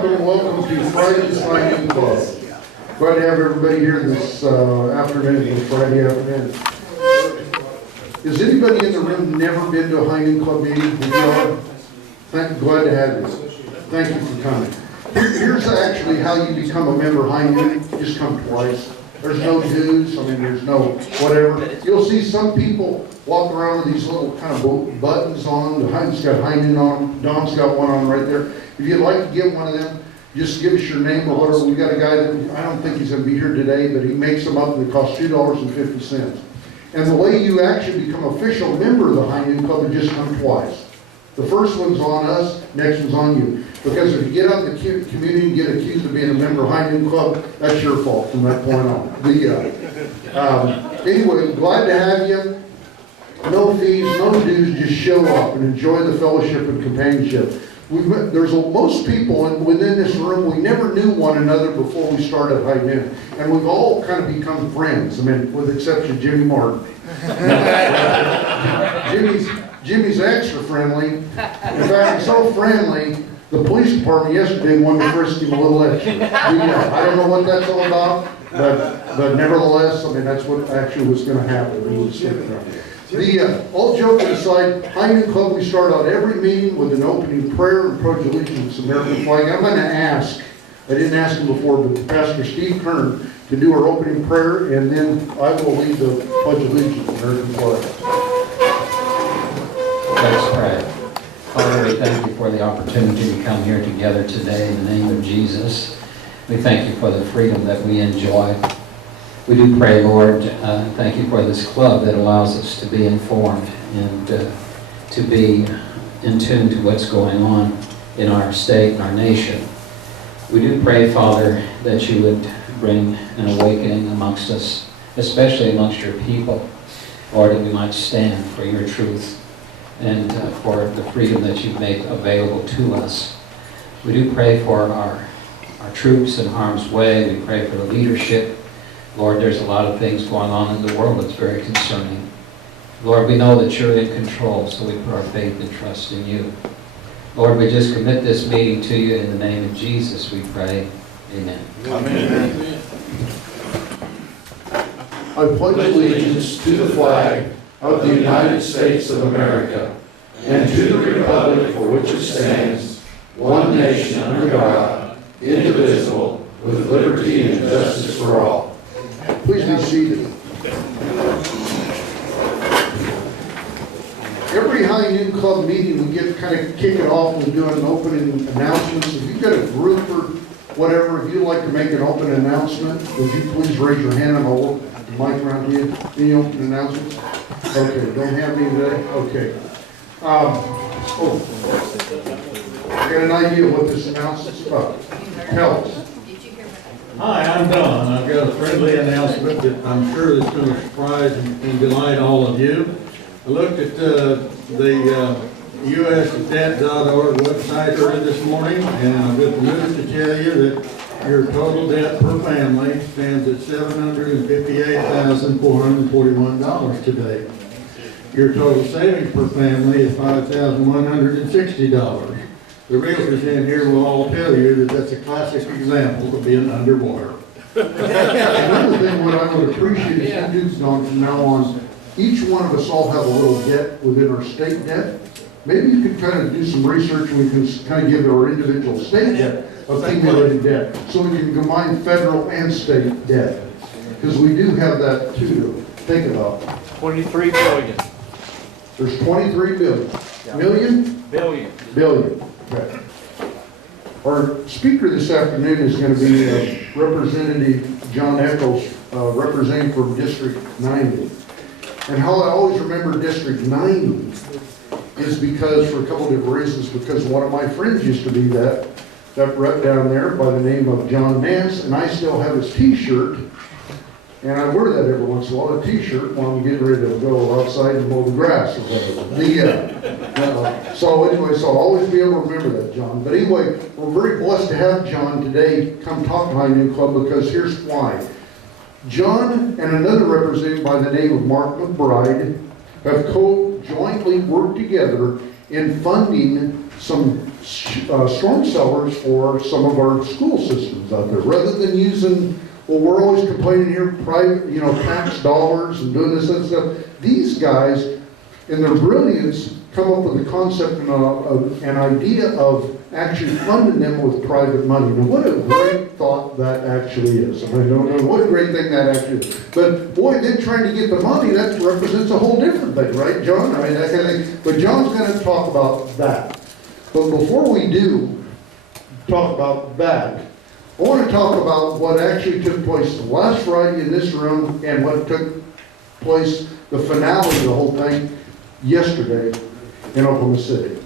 welcome to Friday's High Noon Club. Glad to have everybody here this afternoon, this Friday afternoon. Has anybody in the room never been to a High Noon Club meeting? Glad to have you. Thank you for coming. Here's actually how you become a member of High Noon. You just come twice. There's no dues, there's no whatever. You'll see some people walk around with these little kind of buttons on. The Heinz got High Noon on. Don's got one on right there. If you'd like to get one of them, just give us your name or whatever. We got a guy that, I don't think he's going to be here today, but he makes them up and they cost $2.50. And the way you actually become official member of the High Noon Club is just come twice. The first one's on us, next one's on you. Because if you get out in the community and get accused of being a member of High Noon Club, that's your fault from that point on. Anyway, glad to have you. No fees, no dues, just show up and enjoy the fellowship and companionship. There's most people within this room, we never knew one another before we started High Noon. And we've all kind of become friends. With the exception of Jimmy Martin. Jimmy's extra friendly. In fact, he's so friendly, the police department yesterday wanted to frisk him a little extra. I don't know what that's all about, but nevertheless, that's what actually was going to happen. We would stick around. All joking aside, High Noon Club, we start out every meeting with an opening prayer and pledge allegiance to the American flag. I'm going to ask, I didn't ask him before, but Pastor Steve Kern to do our opening prayer, and then I will lead the pledge allegiance to the American flag. Let's pray. Father, we thank you for the opportunity to come here together today in the name of Jesus. We thank you for the freedom that we enjoy. We do pray, Lord, thank you for this club that allows us to be informed and to be in tune to what's going on in our state and our nation. We do pray, Father, that you would bring an awakening amongst us, especially amongst your people, Lord, that we might stand for your truth and for the freedom that you've made available to us. We do pray for our troops in harm's way. We pray for the leadership. Lord, there's a lot of things going on in the world that's very concerning. Lord, we know that you're in control, so we put our faith and trust in you. Lord, we just commit this meeting to you in the name of Jesus, we pray. Amen. Amen. I pledge allegiance to the flag of the United States of America and to the republic for which it stands, one nation under God, indivisible, with liberty and justice for all. Please be seated. Every High Noon Club meeting, we get kind of kick it off with doing an opening announcements. If you've got a group or whatever, if you'd like to make an open announcement, would you please raise your hand and I'll work the mic around you. Any open announcements? Okay, don't have any today? Okay. I got an idea what this announcement's about. Tell us. Hi, I'm Don. I've got a friendly announcement that I'm sure is going to surprise and delight all of you. I looked at the usdebt.org website early this morning, and I'm with the news to tell you that your total debt per family stands at $758,441 today. Your total savings per family is $5,160. The realtors in here will all tell you that that's a classic example of being underwater. Another thing what I would appreciate is you dudes Don from now on, each one of us all have a little debt within our state debt. Maybe you could kind of do some research and we can kind of give our individual state debt accumulated debt. So we can combine federal and state debt. Because we do have that too to think about. 23 billion. There's 23 billion. Yeah. Million? Billion. Billion. Okay. Our speaker this afternoon is going to be Representative Jon Echols, representing from District 90. And how I always remember District 90 is because, for a couple of different reasons, because one of my friends used to be that rep down there by the name of John Nance, and I still have his t-shirt, and I wear that every once in a while, a t-shirt, when I'm getting ready to go outside and mow the grass or whatever. So I'll always be able to remember that, John. But anyway, we're very blessed to have John today come talk to High Noon Club, because here's why. John and another representative by the name of Mark McBride have jointly worked together in funding some storm cellars for some of our school systems out there, rather than using, well, we're always complaining here, private, tax dollars and doing this and stuff. These guys, in their brilliance, come up with a concept and an idea of actually funding them with private money. Now, what a great thought that actually is. I mean, what a great thing that actually is. But boy, then trying to get the money, that represents a whole different thing, right, John? I mean, that kind of thing. But John's going to talk about that. But before we do talk about that, I want to talk about what actually took place last Friday in this room and what took place, the finale of the whole thing, yesterday in Oklahoma City.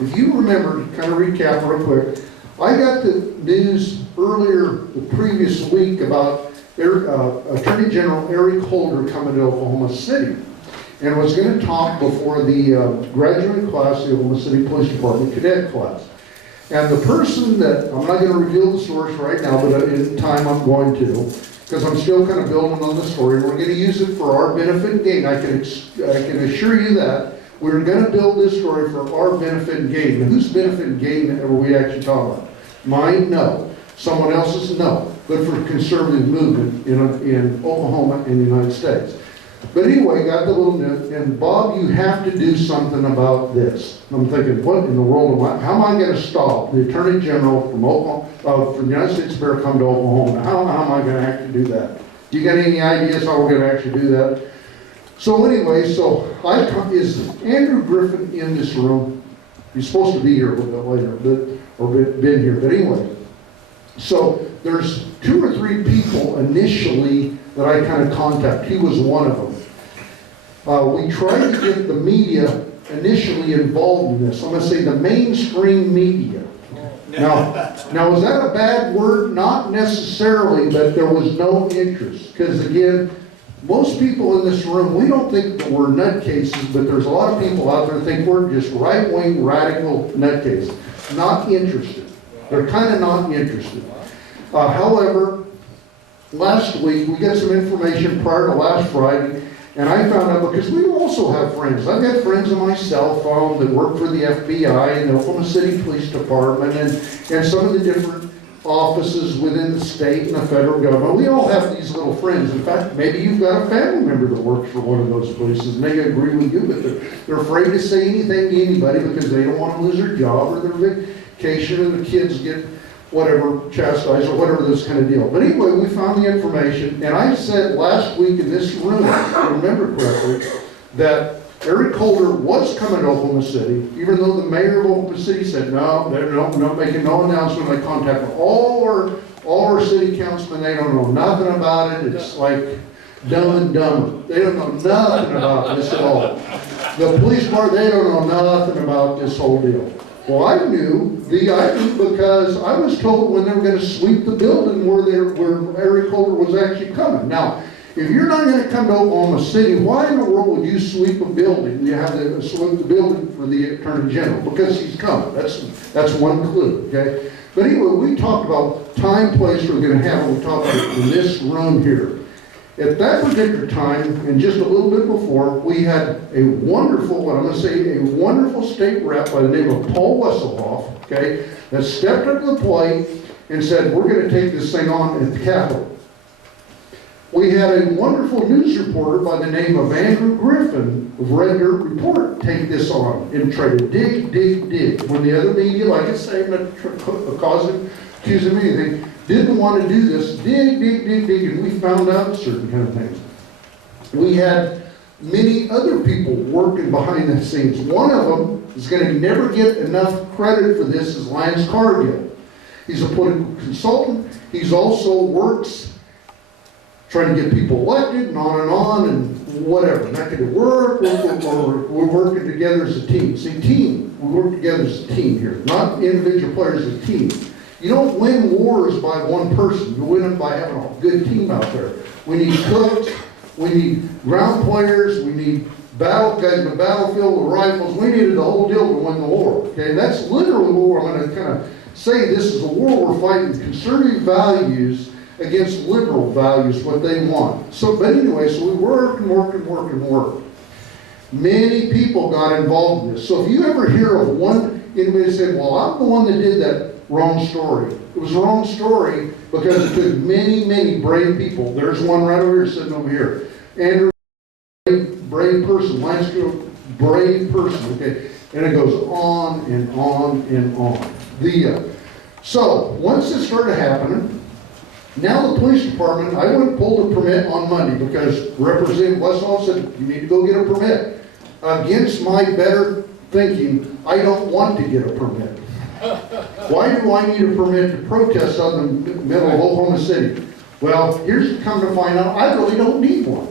If you remember, to kind of recap real quick, I got the news earlier the previous week about Attorney General Eric Holder coming to Oklahoma City and was going to talk before the graduating class, the Oklahoma City Police Department cadet class. And the person that, I'm not going to reveal the source right now, but in time I'm going to, because I'm still kind of building on the story. We're going to use it for our benefit and gain. I can assure you that. We're going to build this story for our benefit and gain. Now, whose benefit and gain are we actually talking about? Mine? No. Someone else's? No. But for conservative movement in Oklahoma and the United States. But anyway, got the little note, and Bob, you have to do something about this. I'm thinking, what in the world how am I going to stop the Attorney General from Oklahoma, from the United States of America come to Oklahoma? How am I going to actually do that? You got any ideas how we're going to actually do that? So anyway, is Andrew Griffin in this room? He's supposed to be here a little bit later, or been here. But anyway, so there's 2 or 3 people initially that I kind of contact. He was one of them. We tried to get the media initially involved in this. I'm going to say the mainstream media. Now, is that a bad word? Not necessarily, but there was no interest. Because again, most people in this room, we don't think that we're nutcases, but there's a lot of people out there that think we're just right-wing, radical nutcases. Not interested. They're kind of not interested. However, last week, we got some information prior to last Friday, and I found out, because we also have friends. I've got friends on my cell phone that work for the FBI and the Oklahoma City Police Department and some of the different offices within the state and the federal government. We all have these little friends. In fact, maybe you've got a family member that works for one of those places, and they agree with you, but they're afraid to say anything to anybody because they don't want to lose their job or their vacation, or the kids get whatever, chastised, or whatever, this kind of deal. But anyway, we found the information, and I said last week in this room, if I remember correctly, that Eric Holder was coming to Oklahoma City, even though the mayor of Oklahoma City said, no, they're not making no announcement. I contacted all our city councilmen. They don't know nothing about it. It's like Dumb and Dumber. They don't know nothing about this at all. The police department, they don't know nothing about this whole deal. Well, I knew because I was told when they were going to sweep the building where Eric Holder was actually coming. Now, if you're not going to come to Oklahoma City, why in the world would you sweep a building? You have to sweep the building for the Attorney General, because he's coming. That's one clue, okay? But anyway, we talked about time, place we're going to have it. We talked about it in this room here. At that particular time, and just a little bit before, we had a wonderful, a wonderful state rep by the name of Paul Wesselhoff, okay, that stepped up to the plate and said, we're going to take this thing on at the Capitol. We had a wonderful news reporter by the name of Andrew Griffin of Red Dirt Report take this on and try to dig. When the other media, like I say, I'm not accusing me of anything, didn't want to do this, dig, and we found out certain kind of things. We had many other people working behind the scenes. One of them is going to never get enough credit for this is Lance Cargill. He's a political consultant. He's also works trying to get people elected and on and whatever. Not going to work. We're working together as a team. See, team. We work together as a team here, not individual players, as a team. You don't win wars by one person. You win them by having a good team out there. We need cooks. We need ground players. We need guys in the battlefield with rifles. We needed the whole deal to win the war. Okay, that's literally what I'm going to kind of say. This is a war we're fighting conservative values against liberal values, what they want. So, but anyway, so we work. Many people got involved in this. So if you ever hear of anybody say, well, I'm the one that did that, wrong story. It was a wrong story because it took many, many brave people. There's one right over here sitting over here. Andrew, brave person. Lance, brave person. Okay, and it goes on and on and on. So once this started happening, now the police department, I went and pulled a permit on Monday because Representative Westall said, you need to go get a permit. Against my better thinking, I don't want to get a permit. Why do I need a permit to protest on the middle of Oklahoma City? Well, here's come to find out, I really don't need one.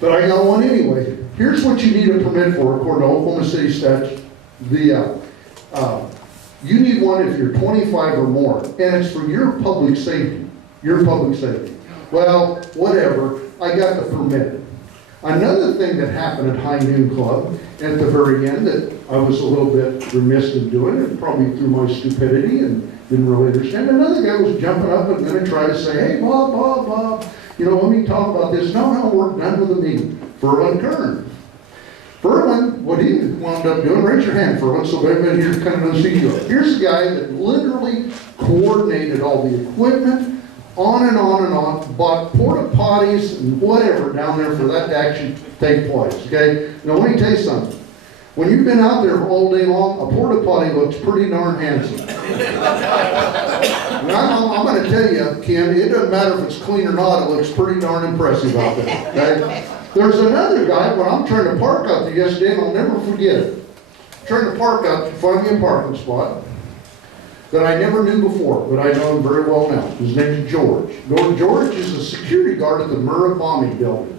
But I got one anyway. Here's what you need a permit for according to Oklahoma City statute. You need one if you're 25 or more, and it's for your public safety. Your public safety. Well, whatever, I got the permit. Another thing that happened at High Noon Club at the very end that I was a little bit remiss in doing, and probably through my stupidity and didn't really understand. Another guy was jumping up and going to try to say, hey, Bob, let me talk about this. No, we're done with the meeting. Furlan Kern. Furlan, what he wound up doing, raise your hand, Furlan, so everybody here kind of knows who you are. Here's a guy that literally coordinated all the equipment, on and on and on, bought porta potties and whatever down there for that to actually take place, okay? Now let me tell you something. When you've been out there all day long, a porta potty looks pretty darn handsome. I'm going to tell you, Ken, it doesn't matter if it's clean or not, it looks pretty darn impressive out there, okay? There's another guy, when I'm trying to park out there yesterday, and I'll never forget it. I'm trying to park out to find me a parking spot that I never knew before, but I know him very well now. His name's George. George is a security guard at the Murakami building.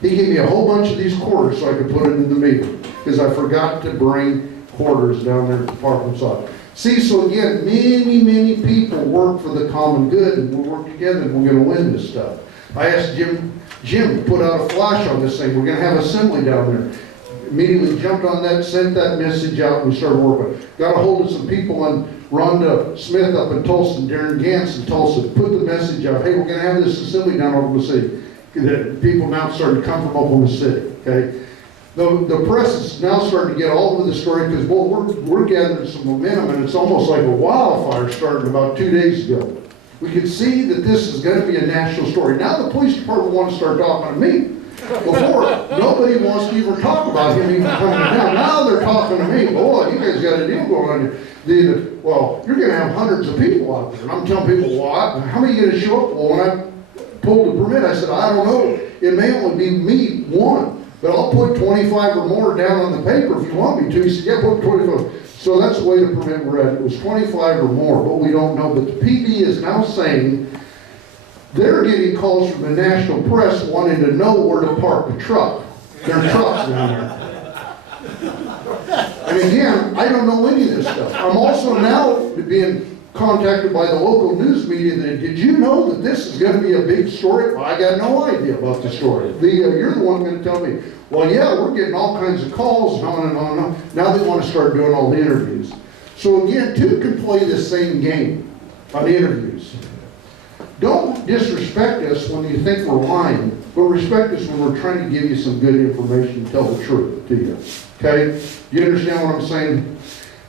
He gave me a whole bunch of these quarters so I could put it in the meter, because I forgot to bring quarters down there at the parking spot. See, so again, many people work for the common good, and we'll work together, and we're going to win this stuff. I asked Jim to put out a flash on this thing. We're going to have assembly down there. Immediately jumped on that, sent that message out, and we started working. Got a hold of some people on Rhonda Smith up in Tulsa, and Darren Gantz in Tulsa, put the message out, hey, we're going to have this assembly down in Oklahoma City. The people now starting to come from Oklahoma City, okay? The press is now starting to get all over the story because, well, we're gathering some momentum, and it's almost like a wildfire starting about 2 days ago. We can see that this is going to be a national story. Now the police department wants to start talking to me. Before, nobody wants to even talk about him even coming down. Now they're talking to me. Boy, you guys got a deal going on here. Well, you're going to have hundreds of people out there. And I'm telling people, well, how many are going to show up? Well, when I pulled the permit, I said, I don't know. It may only be me, one. But I'll put 25 or more down on the paper if you want me to. He said, yeah, put 25. So that's the way the permit read. It was 25 or more, but we don't know. But the PD is now saying they're getting calls from the national press wanting to know where to park the truck. Their trucks down there. And again, I don't know any of this stuff. I'm also now being contacted by the local news media that, did you know that this is going to be a big story? Well, I got no idea about the story. You're the one going to tell me, well, yeah, we're getting all kinds of calls and on and on and on. Now they want to start doing all the interviews. So again, two can play the same game on the interviews. Don't disrespect us when you think we're lying, but respect us when we're trying to give you some good information and tell the truth to you. Okay? You understand what I'm saying?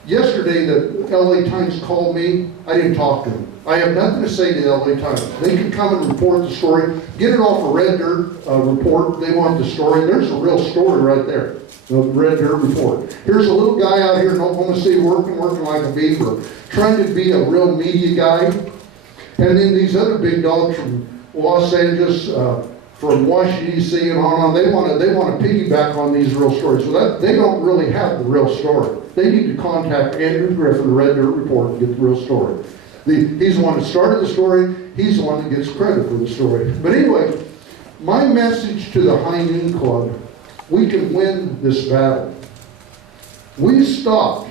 Yesterday, the LA Times called me. I didn't talk to them. I have nothing to say to the LA Times. They can come and report the story. Get it off a Red Dirt report. They want the story. There's a real story right there. The Red Dirt report. Here's a little guy out here in Oklahoma City working like a beaver, trying to be a real media guy. And then these other big dogs from Los Angeles, from Washington, D.C. and on, they want to piggyback on these real stories. So that they don't really have the real story. They need to contact Andrew Griffin, the Red Dirt Report, and get the real story. He's the one that started the story. He's the one that gets credit for the story. But anyway, my message to the High Noon Club, we can win this battle. We stopped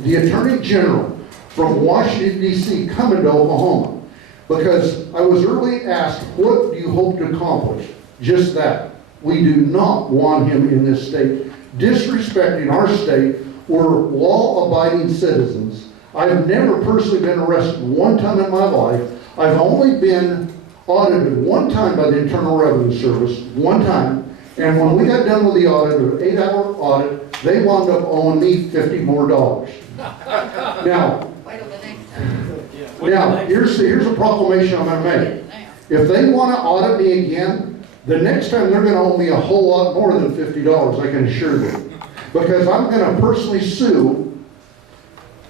the Attorney General from Washington, D.C. coming to Oklahoma because I was early asked, what do you hope to accomplish? Just that. We do not want him in this state disrespecting our state. We're law-abiding citizens. I've never personally been arrested one time in my life. I've only been audited one time by the Internal Revenue Service, one time, And when we got done with the audit, an 8-hour audit, they wound up owing me $50 more. Now, Wait till the next time. here's a proclamation I'm gonna make. If they wanna audit me again, the next time they're gonna owe me a whole lot more than $50, I can assure them. Because I'm gonna personally sue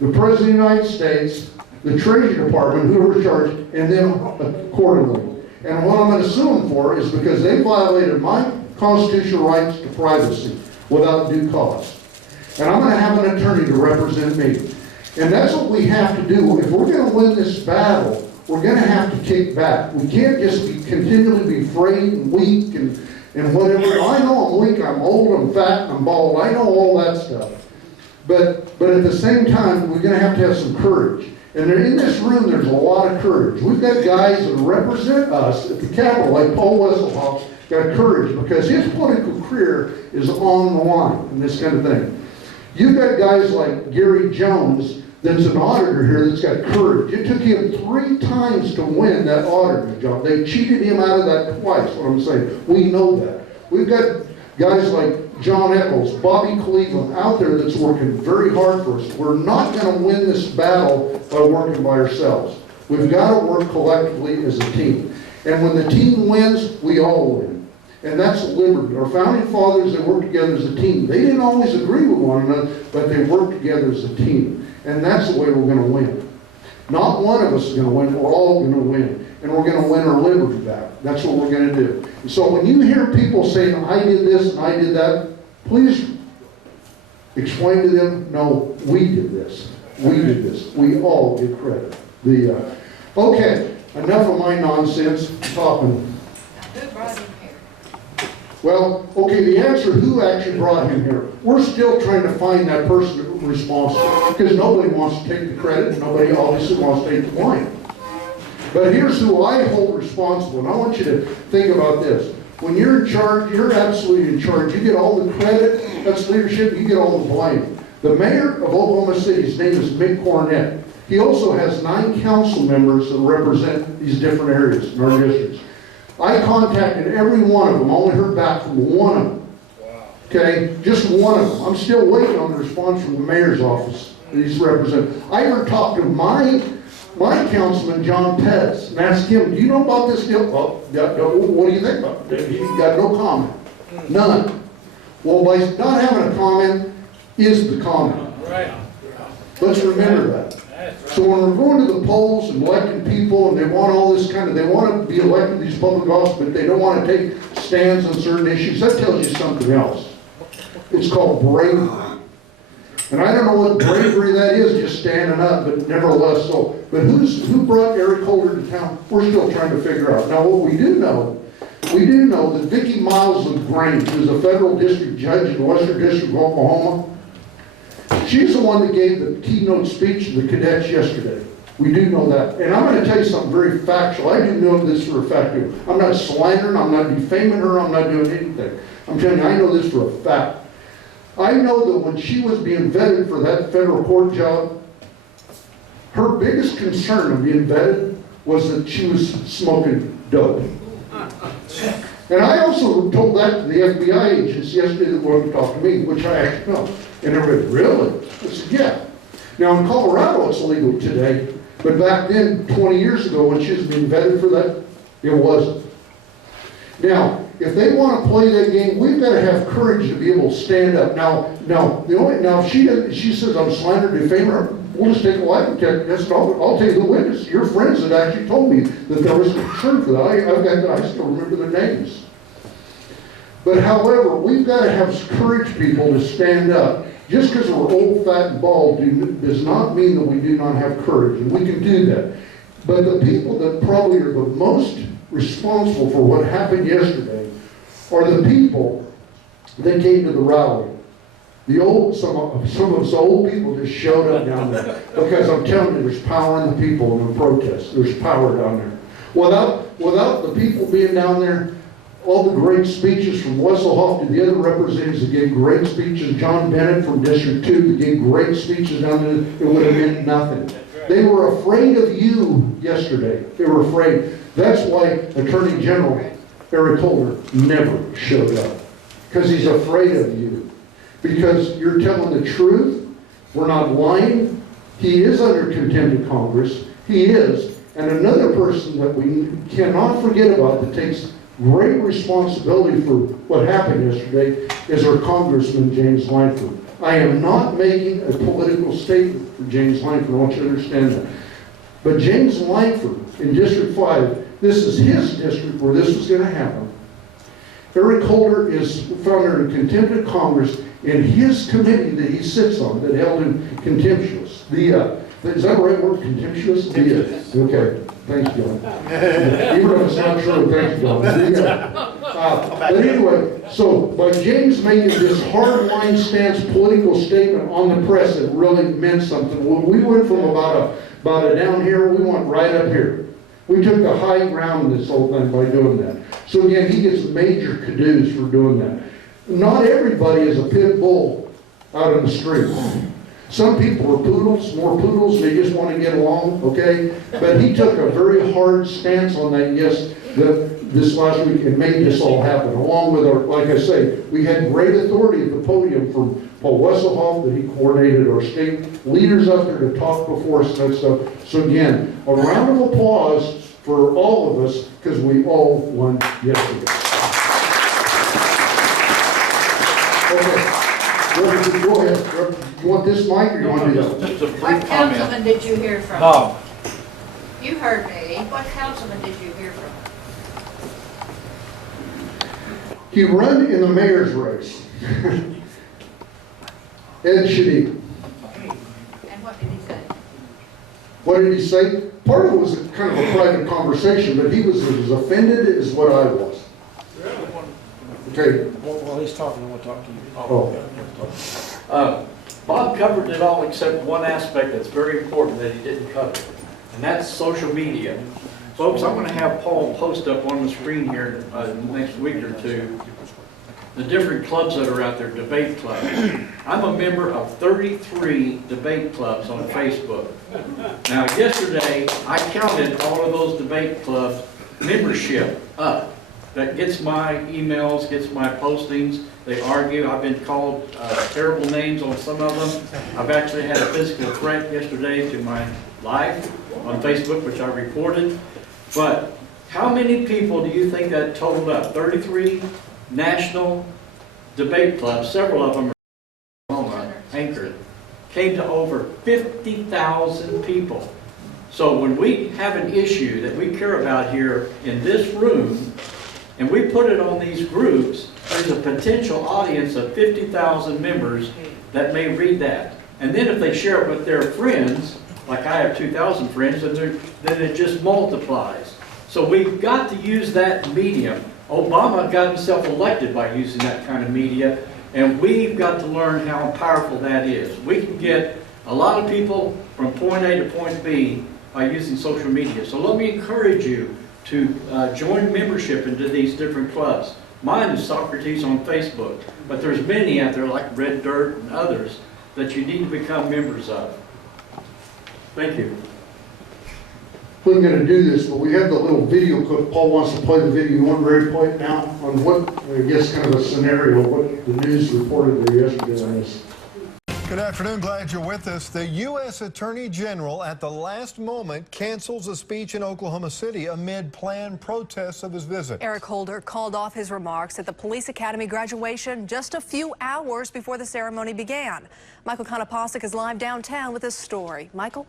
the President of the United States, the Treasury Department, whoever's charged, and them accordingly. And what I'm gonna sue them for is because they violated my constitutional rights to privacy without due cause. And I'm gonna have an attorney to represent me. And that's what we have to do. If we're gonna win this battle, we're gonna have to kick back. We can't just continually be afraid and weak and whatever. I know I'm weak, I'm old, I'm fat, I'm bald. I know all that stuff. But at the same time, we're gonna have to have some courage. And in this room, there's a lot of courage. We've got guys that represent us at the Capitol, like Paul Wesselhoff's got courage because his political career is on the line and this kind of thing. You've got guys like Gary Jones that's an auditor here that's got courage. It took him 3 times to win that auditor job. They cheated him out of that twice, what I'm saying. We know that. We've got guys like Jon Echols, Bobby Cleveland out there that's working very hard for us. We're not going to win this battle by working by ourselves. We've got to work collectively as a team. And when the team wins, we all win. And that's liberty. Our founding fathers, they worked together as a team. They didn't always agree with one another, but they worked together as a team. And that's the way we're going to win. Not one of us is going to win. We're all going to win. And we're going to win our liberty back. That's what we're going to do. And so when you hear people saying, I did this and I did that, please explain to them, no, we did this. We did this. We all get credit. Okay, enough of my nonsense talking. Who brought him here? Well, okay, the answer, who actually brought him here? We're still trying to find that person responsible because nobody wants to take the credit and nobody obviously wants to take the blame. But here's who I hold responsible, and I want you to think about this. When you're in charge, you're absolutely in charge. You get all the credit, that's leadership, you get all the blame. The mayor of Oklahoma City, his name is Mick Cornett. He also has 9 council members that represent these different areas in our districts. I contacted every one of them. I only heard back from one of them. Okay, just one of them. I'm still waiting on the response from the mayor's office that he's representing. I even talked to my councilman, John Pettis, and asked him, do you know about this deal? Oh, what do you think about it? He got no comment. None. Well, by not having a comment is the comment. Right. Let's remember that. So when we're going to the polls and electing people and they want all this they want to be elected to these public offices, but they don't want to take stands on certain issues, that tells you something else. It's called bravery. And I don't know what bravery that is, just standing up, but nevertheless so. But who brought Eric Holder to town? We're still trying to figure out. Now what we do know that Vicki Miles LaGrange, who's a federal district judge in the Western District of Oklahoma, she's the one that gave the keynote speech to the cadets yesterday. We do know that. And I'm going to tell you something very factual. I do know this for a fact. I'm not slandering, I'm not defaming her, I'm not doing anything. I'm telling you, I know this for a fact. I know that when she was being vetted for that federal court job, her biggest concern of being vetted was that she was smoking dope. And I also told that to the FBI agents yesterday that wanted to talk to me, which I actually know. And everybody, really? I said, yeah. Now in Colorado it's illegal today, but back then, 20 years ago, when she was being vetted for that, it wasn't. Now, if they want to play that game, we've got to have courage to be able to stand up. Now if she says I'm slandering, defamer, we'll just take a lie detector. I'll tell you the witness. Your friends had actually told me that there was concern for that. I still remember their names. But however, we've got to have courage, people, to stand up. Just because we're old, fat, and bald does not mean that we do not have courage, and we can do that. But the people that probably are the most responsible for what happened yesterday are the people that came to the rally. Some of us old people just showed up down there. Because I'm telling you, there's power in the people in the protest. There's power down there. Without the people being down there, all the great speeches from Wesselhoff to the other representatives that gave great speeches, John Bennett from District 2 that gave great speeches down there, it would have meant nothing. They were afraid of you yesterday. They were afraid. That's why Attorney General Eric Holder never showed up. because he's afraid of you. Because you're telling the truth. We're not lying. He is under contempt of Congress. He is. And another person that we cannot forget about that takes great responsibility for what happened yesterday is our Congressman, James Langford. I am not making a political statement for James Langford. I want you to understand that. But James Langford in District 5, this is his district where this was going to happen. Eric Holder is found under contempt of Congress in his committee that he sits on that held him contemptuous. Is that the right word? Contemptuous? Okay. Thanks, John. Even if it's not true, thanks, John. But anyway, so by James making this hardline stance political statement on the press, it really meant something. When we went from about a down here, we went right up here. We took the high ground in this whole thing by doing that. So again, he gets major kudos for doing that. Not everybody is a pit bull out in the street. Some people are poodles, more poodles, they just want to get along, okay? But he took a very hard stance on that, this last week and made this all happen. Along with our, like I say, we had great authority at the podium from Paul Wesselhoff that he coordinated our state leaders up there to talk before us and stuff. So again, a round of applause for all of us because we all won yesterday. Okay. Go ahead. You want this mic or you want to do that? Just a brief What comment. councilman did you hear from? Bob. You heard me. What councilman did you hear from? He ran in the mayor's race. Ed Shadid. And what did he say? What did he say? Part of it was kind of a private conversation, but he was as offended as what I was. Okay. While he's talking, I want to talk to you. Oh. Bob covered it all except one aspect that's very important that he didn't cover, and that's social media. Folks, I'm going to have Paul post up on the screen here next week or two the different clubs that are out there, debate clubs. I'm a member of 33 debate clubs on Facebook. Now, yesterday, I counted all of those debate clubs membership up. That gets my emails, gets my postings. They argue. I've been called terrible names on some of them. I've actually had a physical threat yesterday to my life on Facebook, which I reported. But how many people do you think that totaled up? 33 national debate clubs, several of them are anchored, came to over 50,000 people. So when we have an issue that we care about here in this room, and we put it on these groups, there's a potential audience of 50,000 members that may read that. And then if they share it with their friends, like I have 2,000 friends, then it just multiplies. So we've got to use that medium. Obama got himself elected by using that kind of media, and we've got to learn how powerful that is. We can get a lot of people from point A to point B by using social media. So let me encourage you to join membership into these different clubs. Mine is Socrates on Facebook, but there's many out there like Red Dirt and others that you need to become members of. Thank you. We're going to do this, but we have the little video clip. Paul wants to play the video. You want Ray to play it now on what, I guess, kind of a scenario, what the news reported there yesterday on this. Good afternoon. Glad you're with us. The U.S. Attorney General at the last moment cancels a speech in Oklahoma City amid planned protests of his visit. Eric Holder called off his remarks at the Police Academy graduation just a few hours before the ceremony began. Michael Konopasek is live downtown with this story. Michael?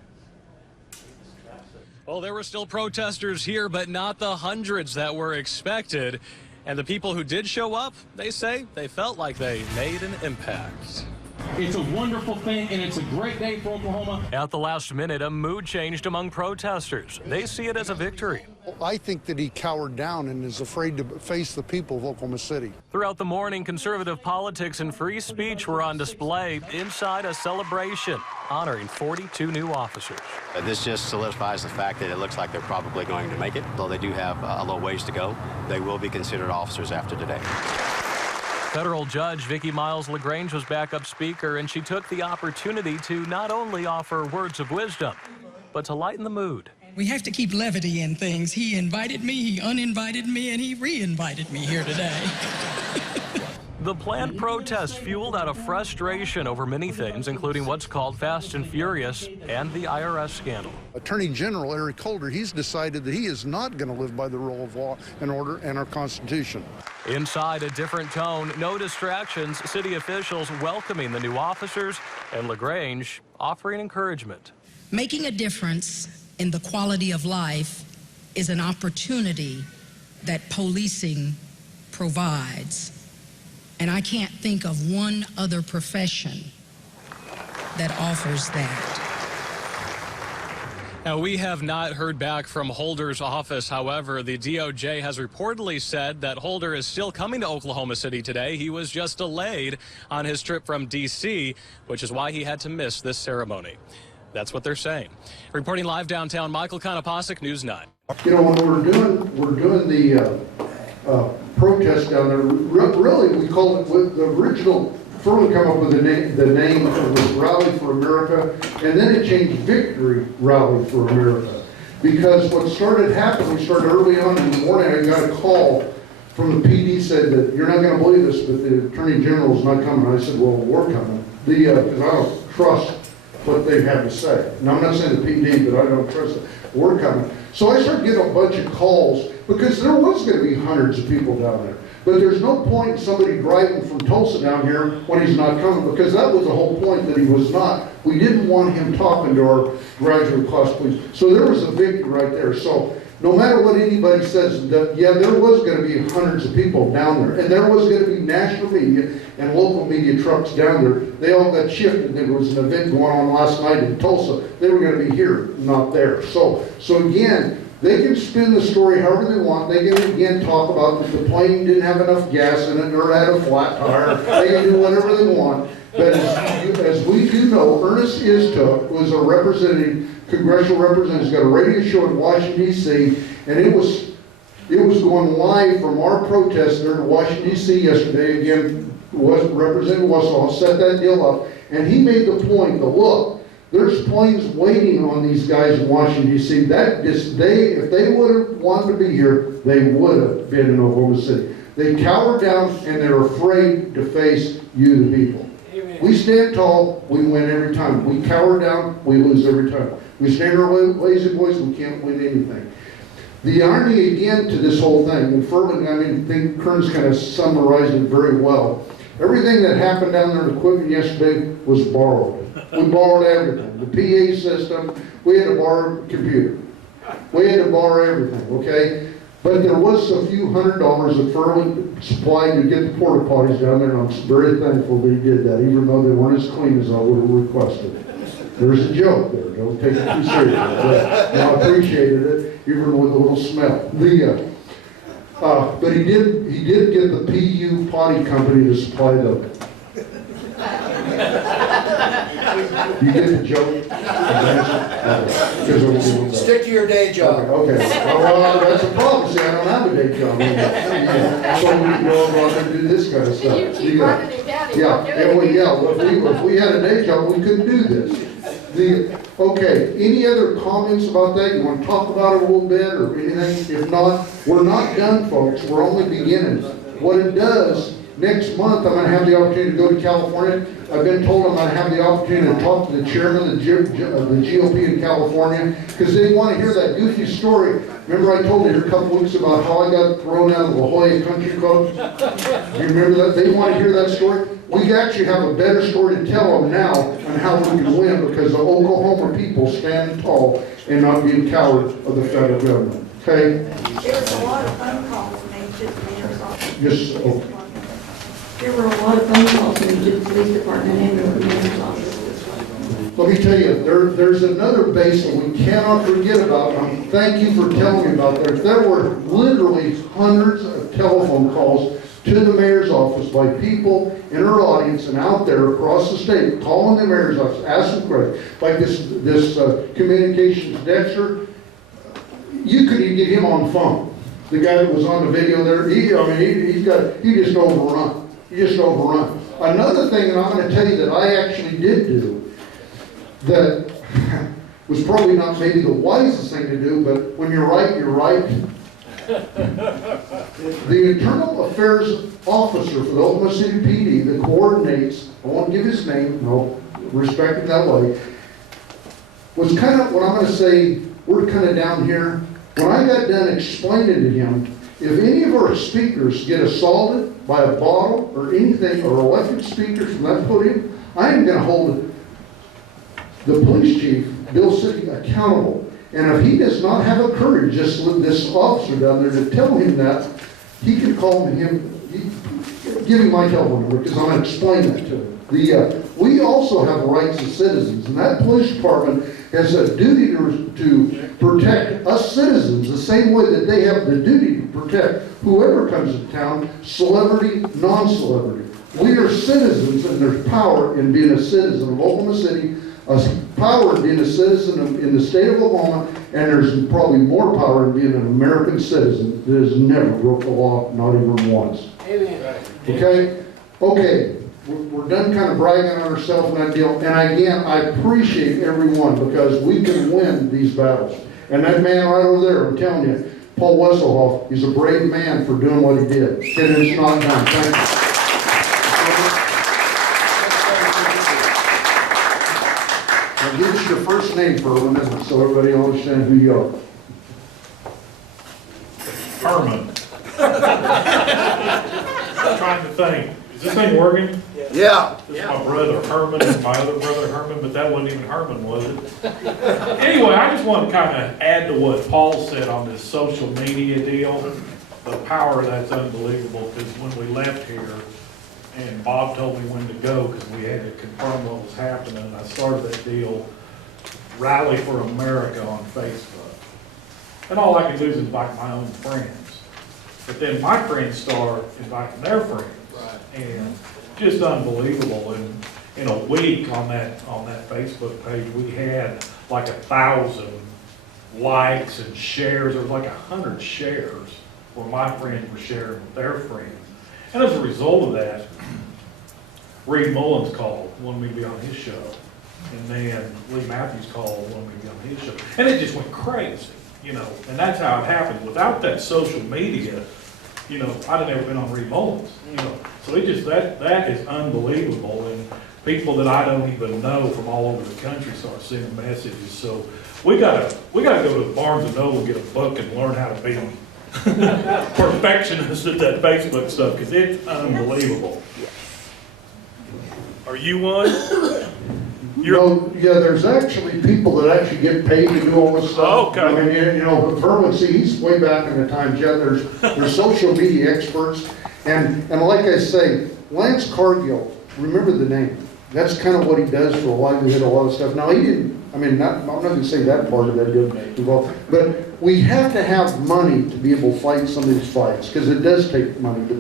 Well, there were still protesters here, but not the hundreds that were expected. And the people who did show up, they say they felt like they made an impact. It's a wonderful thing, and it's a great day for Oklahoma. At the last minute, a mood changed among protesters. They see it as a victory. I think that he cowered down and is afraid to face the people of Oklahoma City. Throughout the morning, conservative politics and free speech were on display inside a celebration honoring 42 new officers. This just solidifies the fact that it looks like they're probably going to make it. Though they do have a little ways to go, they will be considered officers after today. Federal Judge Vicki Miles LaGrange was backup speaker, and she took the opportunity to not only offer words of wisdom, but to lighten the mood. We have to keep levity in things. He invited me, he uninvited me, and he re-invited me here today. The planned protest fueled out of frustration over many things, including what's called Fast and Furious and the IRS scandal. Attorney General Eric Holder, he's decided that he is not going to live by the rule of law and order and our Constitution. Inside, a different tone, no distractions, city officials welcoming the new officers, and LaGrange offering encouragement. Making a difference in the quality of life is an opportunity that policing provides. And I can't think of one other profession that offers that. Now, we have not heard back from Holder's office. However, the DOJ has reportedly said that Holder is still coming to Oklahoma City today. He was just delayed on his trip from D.C., which is why he had to miss this ceremony. That's what they're saying. Reporting live downtown, Michael Konopasek, News 9. You know, when we're doing the protest down there, really we call it, the original firm come up with the name was Rally for America, and then it changed Victory Rally for America. Because what started happening, we started early on in the morning, I got a call from the PD said that you're not going to believe this, but the Attorney General's not coming. I said, well, we're coming. Because I don't trust what they have to say. Now, I'm not saying the PD, but I don't trust it. We're coming. So I started getting a bunch of calls because there was going to be hundreds of people down there. But there's no point in somebody driving from Tulsa down here when he's not coming, because that was the whole point, that he was not. We didn't want him talking to our graduate class police. So there was a victory right there. So no matter what anybody says, yeah, there was going to be hundreds of people down there. And there was going to be national media and local media trucks down there. They all got shifted. There was an event going on last night in Tulsa. They were going to be here, not there. So again, they can spin the story however they want. They can again talk about that the plane didn't have enough gas in it or had a flat tire. They can do whatever they want. But as we do know, Ernest Istook was a congressional representative, got a radio show in Washington, D.C., and it was going live from our protest there to Washington, D.C. yesterday. Again, Representative Wassall set that deal up, and he made the point that, look, there's planes waiting on these guys in Washington, D.C. If they would have wanted to be here, they would have been in Oklahoma City. They cowered down, and they're afraid to face you, the people. We stand tall, we win every time. We cower down, we lose every time. We stand our lazy boys, we can't win anything. The irony again to this whole thing, and Furman, I think Kern's kind of summarized it very well. Everything that happened down there in equipment yesterday was borrowed. We borrowed everything. The PA system, we had to borrow a computer. We had to borrow everything, okay? But there was a few $100s that Furman supplied to get the porta potties down there, and I'm very thankful that he did that, even though they weren't as clean as I would have requested. There's a joke there, don't take it too seriously. I appreciated it, even with a little smell. But he did get the PU potty company to supply them. You get the joke? Stick to your day job. Okay. Well, that's a problem. See, I don't have a day job. So we go around and do this kind of stuff. You keep running him down. If we had a day job, we couldn't do this. Okay, any other comments about that? You want to talk about it a little bit or anything? If not, we're not done, folks. We're only beginning. What it does, next month I'm going to have the opportunity to go to California. I've been told I'm going to have the opportunity to talk to the chairman of the GOP in California, because they want to hear that goofy story. Remember I told you a couple weeks about how I got thrown out of the La Jolla Country Club? Do you remember that? They want to hear that story. We actually have a better story to tell them now on how we can win, because the Oklahoma people stand tall and not being cowards of the federal government. Okay? There was a lot of phone calls made to the mayor's office. Just, okay. There were a lot of phone calls made to the police department and the mayor's office. Let me tell you, there's another base that we cannot forget about. Thank you for telling me about that. There were literally hundreds of telephone calls to the mayor's office by people in her audience and out there across the state, calling the mayor's office, asking questions. Like this communications Dexter, you couldn't even get him on the phone. The guy that was on the video there, he just overrun. He just overrun. Another thing, and I'm going to tell you that I actually did do, that was probably not maybe the wisest thing to do, but when you're right, you're right. The Internal Affairs Officer for the Oklahoma City PD that coordinates, I won't give his name, no, respect it that way, was kind of, what I'm going to say, we're kind of down here. When I got done explaining to him, if any of our speakers get assaulted by a bottle or anything, or electric speakers from that podium, I am going to hold the police chief, Bill City, accountable. And if he does not have the courage, just with this officer down there, to tell him that, he can call him, give him my telephone number, because I'm going to explain that to him. We also have rights as citizens, and that police department has a duty to protect us citizens the same way that they have the duty to protect whoever comes to town, celebrity, non-celebrity. We are citizens, and there's power in being a citizen of Oklahoma City, power in being a citizen in the state of Oklahoma, and there's probably more power in being an American citizen that has never broke the law, not even once. Okay? Okay. We're done kind of bragging on ourselves and that deal. And again, I appreciate everyone, because we can win these battles. And that man right over there, I'm telling you, Paul Wesselhoff, he's a brave man for doing what he did. And it's not done. Thank you. I'll give you your first name for a minute so everybody understands who you are. Herman. I'm trying to think. Is this thing working? Yeah. This is my brother Herman and my other brother Herman, but that wasn't even Herman, was it? Anyway, I just want to kind of add to what Paul said on this social media deal. The power, that's unbelievable, because when we left here, and Bob told me when to go because we had to confirm what was happening, I started that deal, Rally for America, on Facebook. And all I could do is invite my own friends. But then my friends start inviting their friends. And just unbelievable. And in a week on that Facebook page, we had like 1,000 likes and shares. There was like 100 shares where my friends were sharing with their friends. And as a result of that, Reed Mullins called, wanted me to be on his show. And then Lee Matthews called, wanted me to be on his show. And it just went crazy, you know. And that's how it happened. Without that social media, you know, I'd have never been on Reed Mullins, you know. So it just, that is unbelievable. And people that I don't even know from all over the country start sending messages. So we gotta go to Barnes and Noble and get a book and learn how to be perfectionists at that Facebook stuff, because it's unbelievable. Are you one? Yeah, there's actually people that actually get paid to do all this stuff. Oh, okay. I mean, you know, Vermont, see, he's way back in the times yet. There's social media experts, and like I say, Lance Cargill, remember the name. That's kind of what he does for a livelihood, a lot of stuff. Now, he didn't, I mean, I'm not going to say that part of it didn't involve, but we have to have money to be able to fight some of these fights, because it does take money to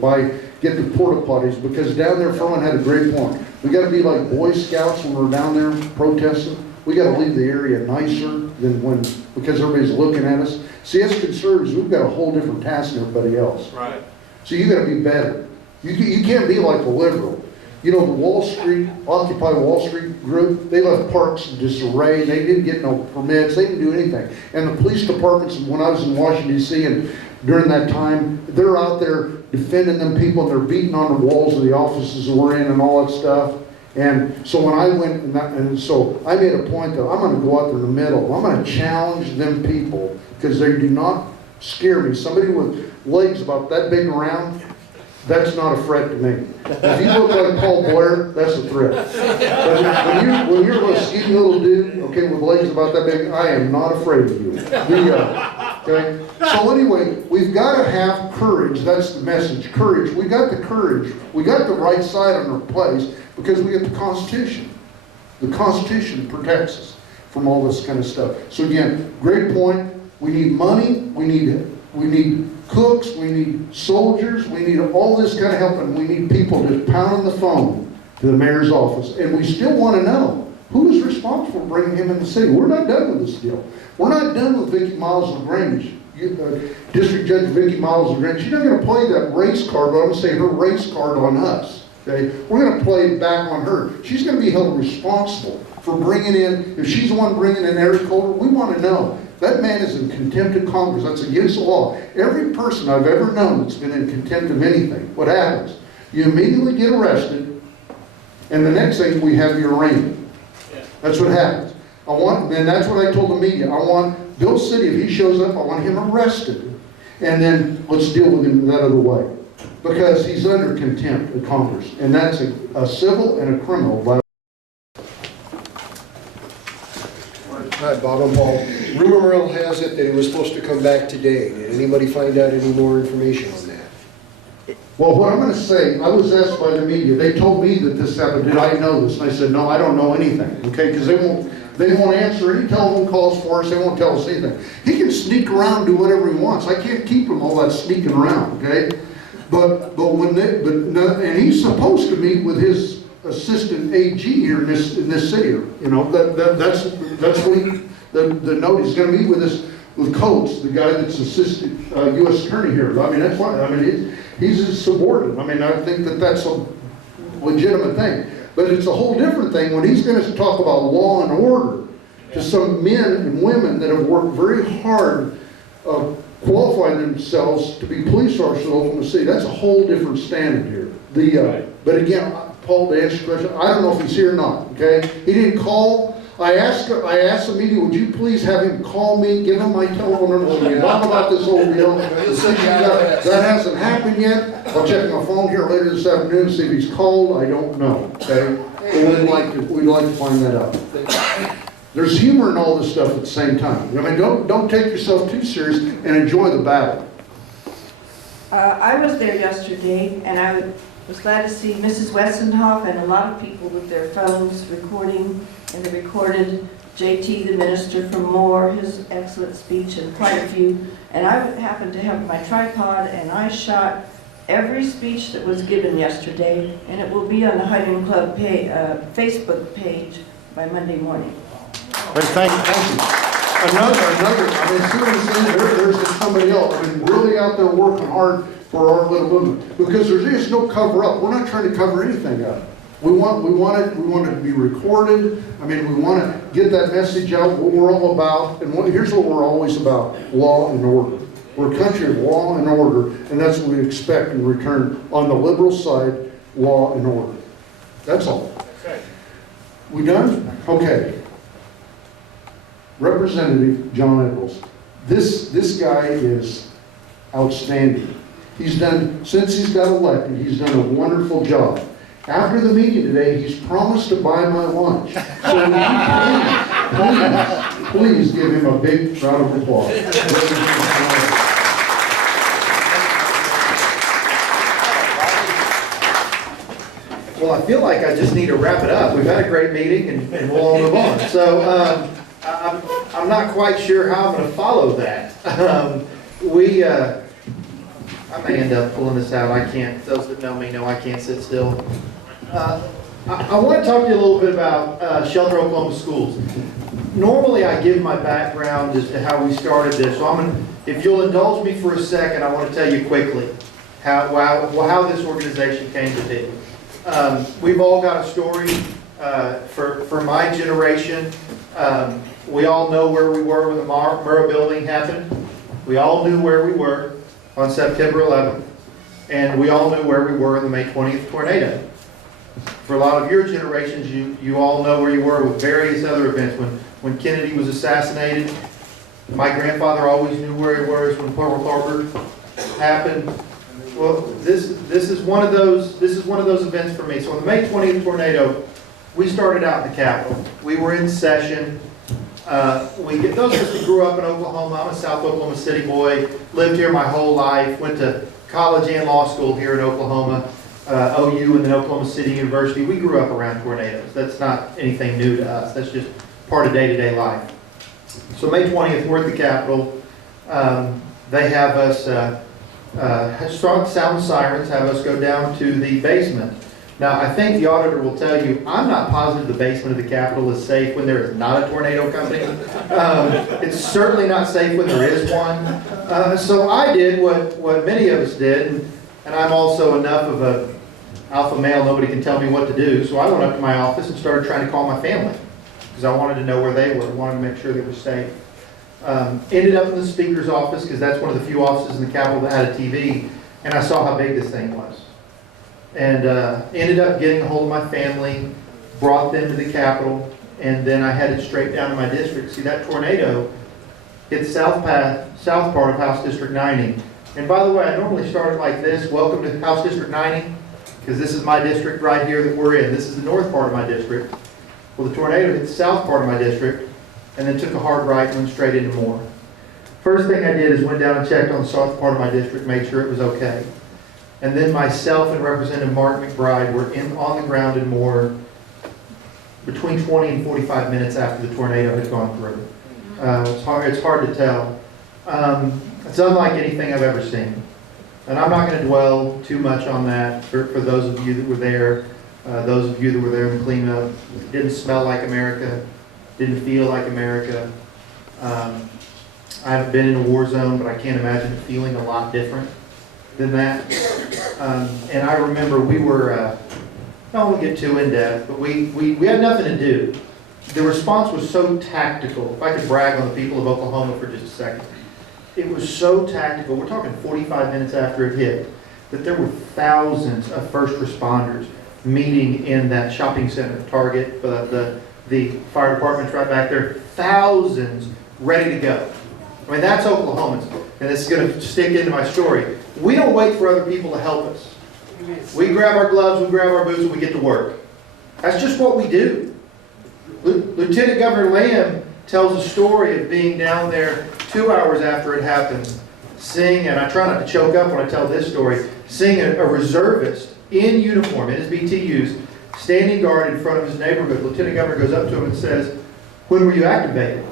get the porta potties, because down there, Furman had a great point. We got to be like Boy Scouts when we're down there protesting. We got to leave the area nicer than when, because everybody's looking at us. See, as conservatives, we've got a whole different task than everybody else. Right. So you got to be better. You can't be like a liberal. You know, the Wall Street, Occupy Wall Street group, they left parks in disarray. They didn't get no permits. They didn't do anything. And the police departments, when I was in Washington, D.C., and during that time, they're out there defending them people, and they're beating on the walls of the offices that we're in and all that stuff. And so when I went, and so I made a point that I'm going to go out there in the middle. I'm going to challenge them people, because they do not scare me. Somebody with legs about that big around, that's not a threat to me. If you look like Paul Blair, that's a threat. But when you're a skinny little dude, okay, with legs about that big, I am not afraid of you. Okay? So anyway, we've got to have courage. That's the message, courage. We got the courage. We got the right side on our place, because we got the Constitution. The Constitution protects us from all this kind of stuff. So again, great point. We need money. We need cooks, we need soldiers, we need all this kind of help, and we need people to pound on the phone to the mayor's office. And we still want to know who is responsible for bringing him in the city. We're not done with this deal. We're not done with Vicki Miles LaGrange. District Judge Vicki Miles LaGrange, she's not going to play that race card, but I'm going to say her race card on us. Okay? We're going to play it back on her. She's going to be held responsible for bringing in, if she's the one bringing in Eric Holder, we want to know. That man is in contempt of Congress. That's against the law. Every person I've ever known that's been in contempt of anything, what happens? You immediately get arrested, and the next thing we have you arraigned. That's what happens. And that's what I told the media. I want Bill City, if he shows up, I want him arrested. And then let's deal with him that other way. Because he's under contempt of Congress. And that's a civil and a criminal violation. Hi, Bob, I'm Paul. Rumor mill has it that he was supposed to come back today. Did anybody find out any more information on that? Well, what I'm going to say, I was asked by the media, they told me that this happened, did I know this? And I said, no, I don't know anything, okay? Because they won't answer any telephone calls for us, they won't tell us anything. He can sneak around, do whatever he wants. I can't keep him all that sneaking around, okay? And he's supposed to meet with his assistant AG here in this city, you know, that's what the note is going to meet with Coates, the guy that's assistant U.S. attorney here. I mean, that's what, I mean, he's his subordinate. I mean, I think that's a legitimate thing. But it's a whole different thing when he's going to talk about law and order to some men and women that have worked very hard qualifying themselves to be police officers in Oklahoma City. That's a whole different standard here. But again, Paul, to answer your question, I don't know if he's here or not, okay? He didn't call. I asked the media, would you please have him call me, give him my telephone number, so we can talk about this whole deal. That hasn't happened yet. I'll check my phone here later this afternoon to see if he's called. I don't know, okay? We'd like to find that out. There's humor in all this stuff at the same time. I mean, don't take yourself too serious and enjoy the battle. I was there yesterday, and I was glad to see Mrs. Wessenhoff and a lot of people with their phones recording, and they recorded JT, the minister from Moore, his excellent speech, and quite a few. And I happened to have my tripod, and I shot every speech that was given yesterday, and it will be on the Hunting Club Facebook page by Monday morning. Thank you. I mean, seriously, there's somebody else, I mean, really out there working hard for our little movement. Because there's just no cover up. We're not trying to cover anything up. We want it to be recorded. I mean, we want to get that message out, what we're all about. And here's what we're always about, law and order. We're a country of law and order, and that's what we expect in return on the liberal side, law and order. That's all. We done? Okay. Representative Jon Echols. This guy is outstanding. He's done, since he's got elected, he's done a wonderful job. After the meeting today, he's promised to buy my lunch. So please give him a big round of applause. Well, I feel like I just need to wrap it up. We've had a great meeting, and we'll all move on. So I'm not quite sure how I'm going to follow that. I may end up pulling this out. I can't. Those that know me know I can't sit still. I want to talk to you a little bit about Shelter Oklahoma Schools. Normally, I give my background as to how we started this. So if you'll indulge me for a second, I want to tell you quickly how this organization came to be. We've all got a story. For my generation, we all know where we were when the Murrah building happened. We all knew where we were on September 11th. And we all knew where we were in the May 20th tornado. For a lot of your generations, you all know where you were with various other events. When Kennedy was assassinated, my grandfather always knew where he was when Pearl Harbor happened. Well, this is one of those events for me. So on the May 20th tornado, we started out in the Capitol. We were in session. Those of us who grew up in Oklahoma, I'm a South Oklahoma City boy, lived here my whole life, went to college and law school here in Oklahoma, OU and then Oklahoma City University. We grew up around tornadoes. That's not anything new to us. That's just part of day-to-day life. So May 20th, we're at the Capitol. They have us sound sirens, have us go down to the basement. Now, I think the auditor will tell you, I'm not positive the basement of the Capitol is safe when there is not a tornado coming. It's certainly not safe when there is one. So I did what many of us did, and I'm also enough of a alpha male, nobody can tell me what to do. So I went up to my office and started trying to call my family. because I wanted to know where they were, wanted to make sure they were safe. Ended up in the speaker's office, because that's one of the few offices in the Capitol that had a TV, and I saw how big this thing was. And ended up getting a hold of my family, brought them to the Capitol, and then I headed straight down to my district. See, that tornado hit south part of House District 90. And by the way, I normally start it like this: welcome to House District 90, because this is my district right here that we're in. This is the north part of my district. Well, the tornado hit the south part of my district, and then took a hard right and went straight into Moore. First thing I did is went down and checked on the south part of my district, made sure it was okay. And then myself and Representative Mark McBride were on the ground in Moore between 20 and 45 minutes after the tornado had gone through. It's hard to tell. It's unlike anything I've ever seen. And I'm not going to dwell too much on that for those of you that were there, those of you that were there in the cleanup. It didn't smell like America, didn't feel like America. I haven't been in a war zone, but I can't imagine it feeling a lot different than that. And I remember we were, I don't want to get too in-depth, but we had nothing to do. The response was so tactical. If I could brag on the people of Oklahoma for just a second. It was so tactical. We're talking 45 minutes after it hit, that there were thousands of first responders meeting in that shopping center, Target, the fire department's right back there, thousands ready to go. I mean, that's Oklahomans, and this is going to stick into my story. We don't wait for other people to help us. We grab our gloves, we grab our boots, and we get to work. That's just what we do. Lieutenant Governor Lamb tells a story of being down there 2 hours after it happened, seeing, and I try not to choke up when I tell this story, seeing a reservist in uniform, in his BTUs, standing guard in front of his neighborhood. Lieutenant Governor goes up to him and says, "When were you activated?"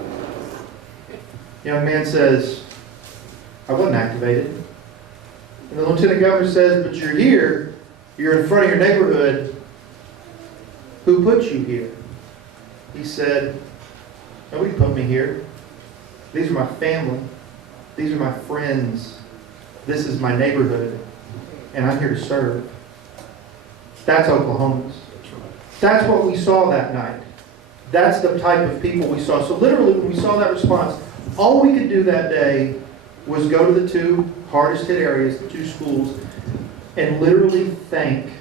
The young man says, "I wasn't activated." And the Lieutenant Governor says, "But you're here, you're in front of your neighborhood. Who put you here?" He said, "Nobody put me here. These are my family. These are my friends. This is my neighborhood. And I'm here to serve." That's Oklahomans. That's what we saw that night. That's the type of people we saw. So literally, when we saw that response, all we could do that day was go to the two hardest hit areas, the two schools, and literally thank,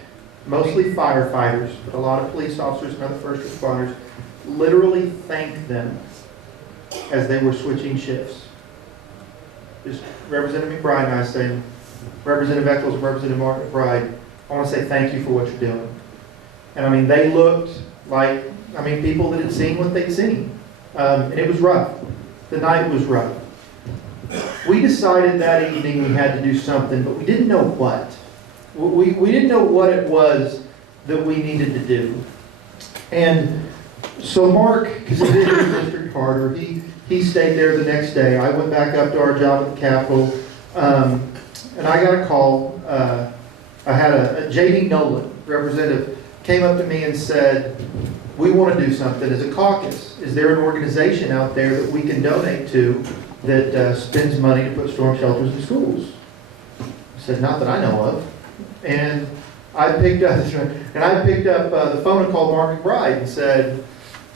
mostly firefighters, but a lot of police officers and other first responders, literally thank them as they were switching shifts. Just Representative McBride and I saying, Representative Echols and Representative Mark McBride, I want to say thank you for what you're doing. And I mean, they looked like, people that had seen what they'd seen. And it was rough. The night was rough. We decided that evening we had to do something, but we didn't know what. We didn't know what it was that we needed to do. And so Mark, because he did his district harder, he stayed there the next day. I went back up to our job at the Capitol, and I got a call. I had a J.D. Nolan, representative, came up to me and said, "We want to do something as a caucus. Is there an organization out there that we can donate to that spends money to put storm shelters in schools?" I said, "Not that I know of." And I picked up the phone and called Mark McBride and said,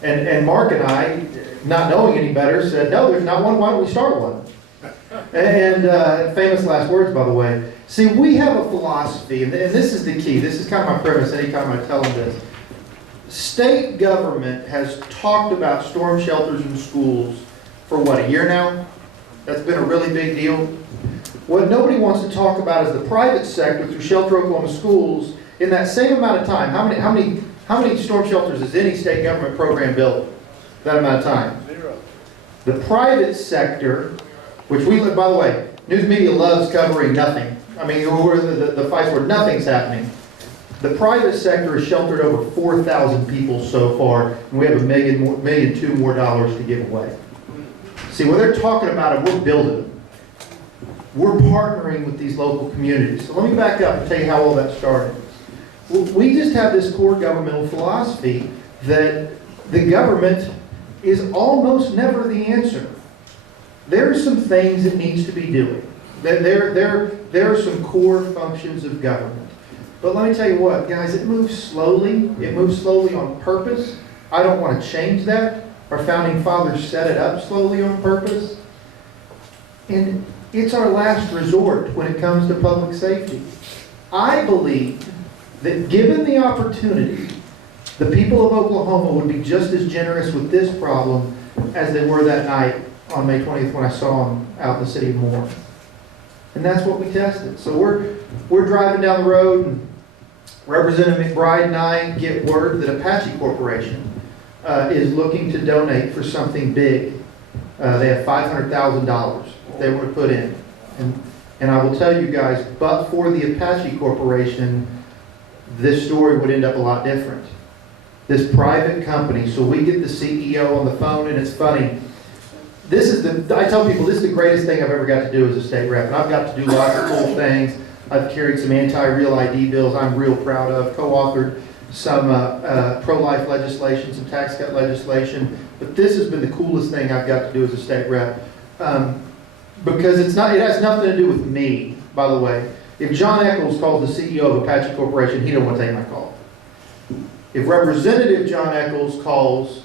and Mark and I, not knowing any better, said, "No, there's not one. Why don't we start one?" And famous last words, by the way. See, we have a philosophy, and this is the key. This is kind of my premise anytime I tell them this. State government has talked about storm shelters in schools for what, a year now? That's been a really big deal. What nobody wants to talk about is the private sector through Shelter Oklahoma Schools in that same amount of time. How many storm shelters has any state government program built that amount of time? 0. The private sector, which we live, by the way, news media loves covering nothing. The fights where nothing's happening. The private sector has sheltered over 4,000 people so far, and we have $1.2 million more to give away. See, when they're talking about it, we're building them. We're partnering with these local communities. So let me back up and tell you how all that started. We just have this core governmental philosophy that the government is almost never the answer. There are some things it needs to be doing. There are some core functions of government. But let me tell you what, guys, it moves slowly. It moves slowly on purpose. I don't want to change that. Our founding fathers set it up slowly on purpose. And it's our last resort when it comes to public safety. I believe that given the opportunity, the people of Oklahoma would be just as generous with this problem as they were that night on May 20th when I saw them out in the city of Moore. And that's what we tested. So we're driving down the road, and Representative McBride and I get word that Apache Corporation is looking to donate for something big. They have $500,000 they want to put in. And I will tell you guys, but for the Apache Corporation, this story would end up a lot different. This private company, so we get the CEO on the phone, and it's funny. I tell people, this is the greatest thing I've ever got to do as a state rep, and I've got to do lots of cool things. I've carried some anti-real ID bills I'm real proud of, co-authored some pro-life legislation, some tax cut legislation, but this has been the coolest thing I've got to do as a state rep. Because it has nothing to do with me, by the way. If Jon Echols calls the CEO of Apache Corporation, he don't want to take my call. If Representative Jon Echols calls,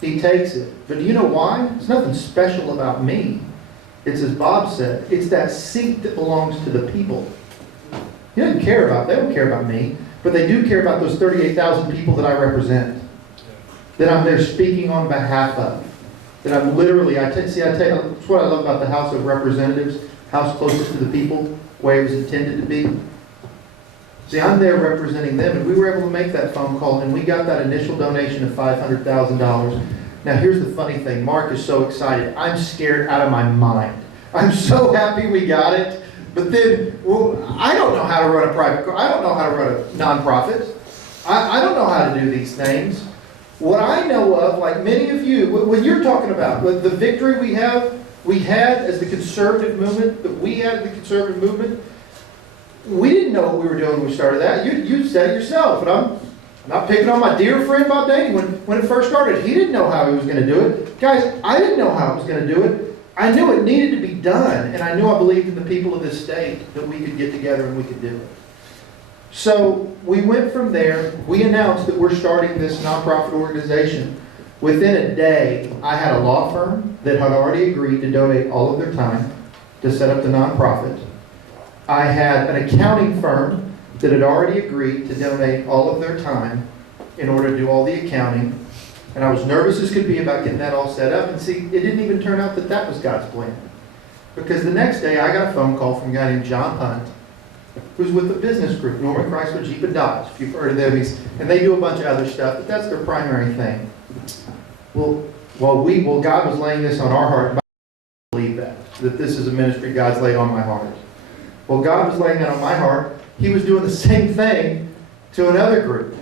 he takes it. But do you know why? It's nothing special about me. It's as Bob said, it's that seat that belongs to the people. He doesn't care about, they don't care about me, but they do care about those 38,000 people that I represent, that I'm there speaking on behalf of, that I'm literally, that's what I love about the House of Representatives, House closest to the people, where it was intended to be. See, I'm there representing them, and we were able to make that phone call, and we got that initial donation of $500,000. Now, here's the funny thing. Mark is so excited. I'm scared out of my mind. I'm so happy we got it, but then, well, I don't know how to run a private, I don't know how to run a nonprofit. I don't know how to do these things. What I know of, like many of you, what you're talking about, with the victory we had as the conservative movement, that we had the conservative movement, we didn't know what we were doing when we started that. You said it yourself, and I'm not picking on my dear friend Bob Daney. When it first started, he didn't know how he was going to do it. Guys, I didn't know how I was going to do it. I knew it needed to be done, and I knew I believed in the people of this state that we could get together and we could do it. So we went from there. We announced that we're starting this nonprofit organization. Within a day, I had a law firm that had already agreed to donate all of their time to set up the nonprofit. I had an accounting firm that had already agreed to donate all of their time in order to do all the accounting. And I was nervous as could be about getting that all set up. And see, it didn't even turn out that that was God's plan. Because the next day, I got a phone call from a guy named John Hunt, who's with the business group, Norman Chrysler, Jeep, and Dodge, if you've heard of them. And they do a bunch of other stuff, but that's their primary thing. Well, God was laying this on our heart, I believe that this is a ministry God's laid on my heart. Well, God was laying that on my heart. He was doing the same thing to another group.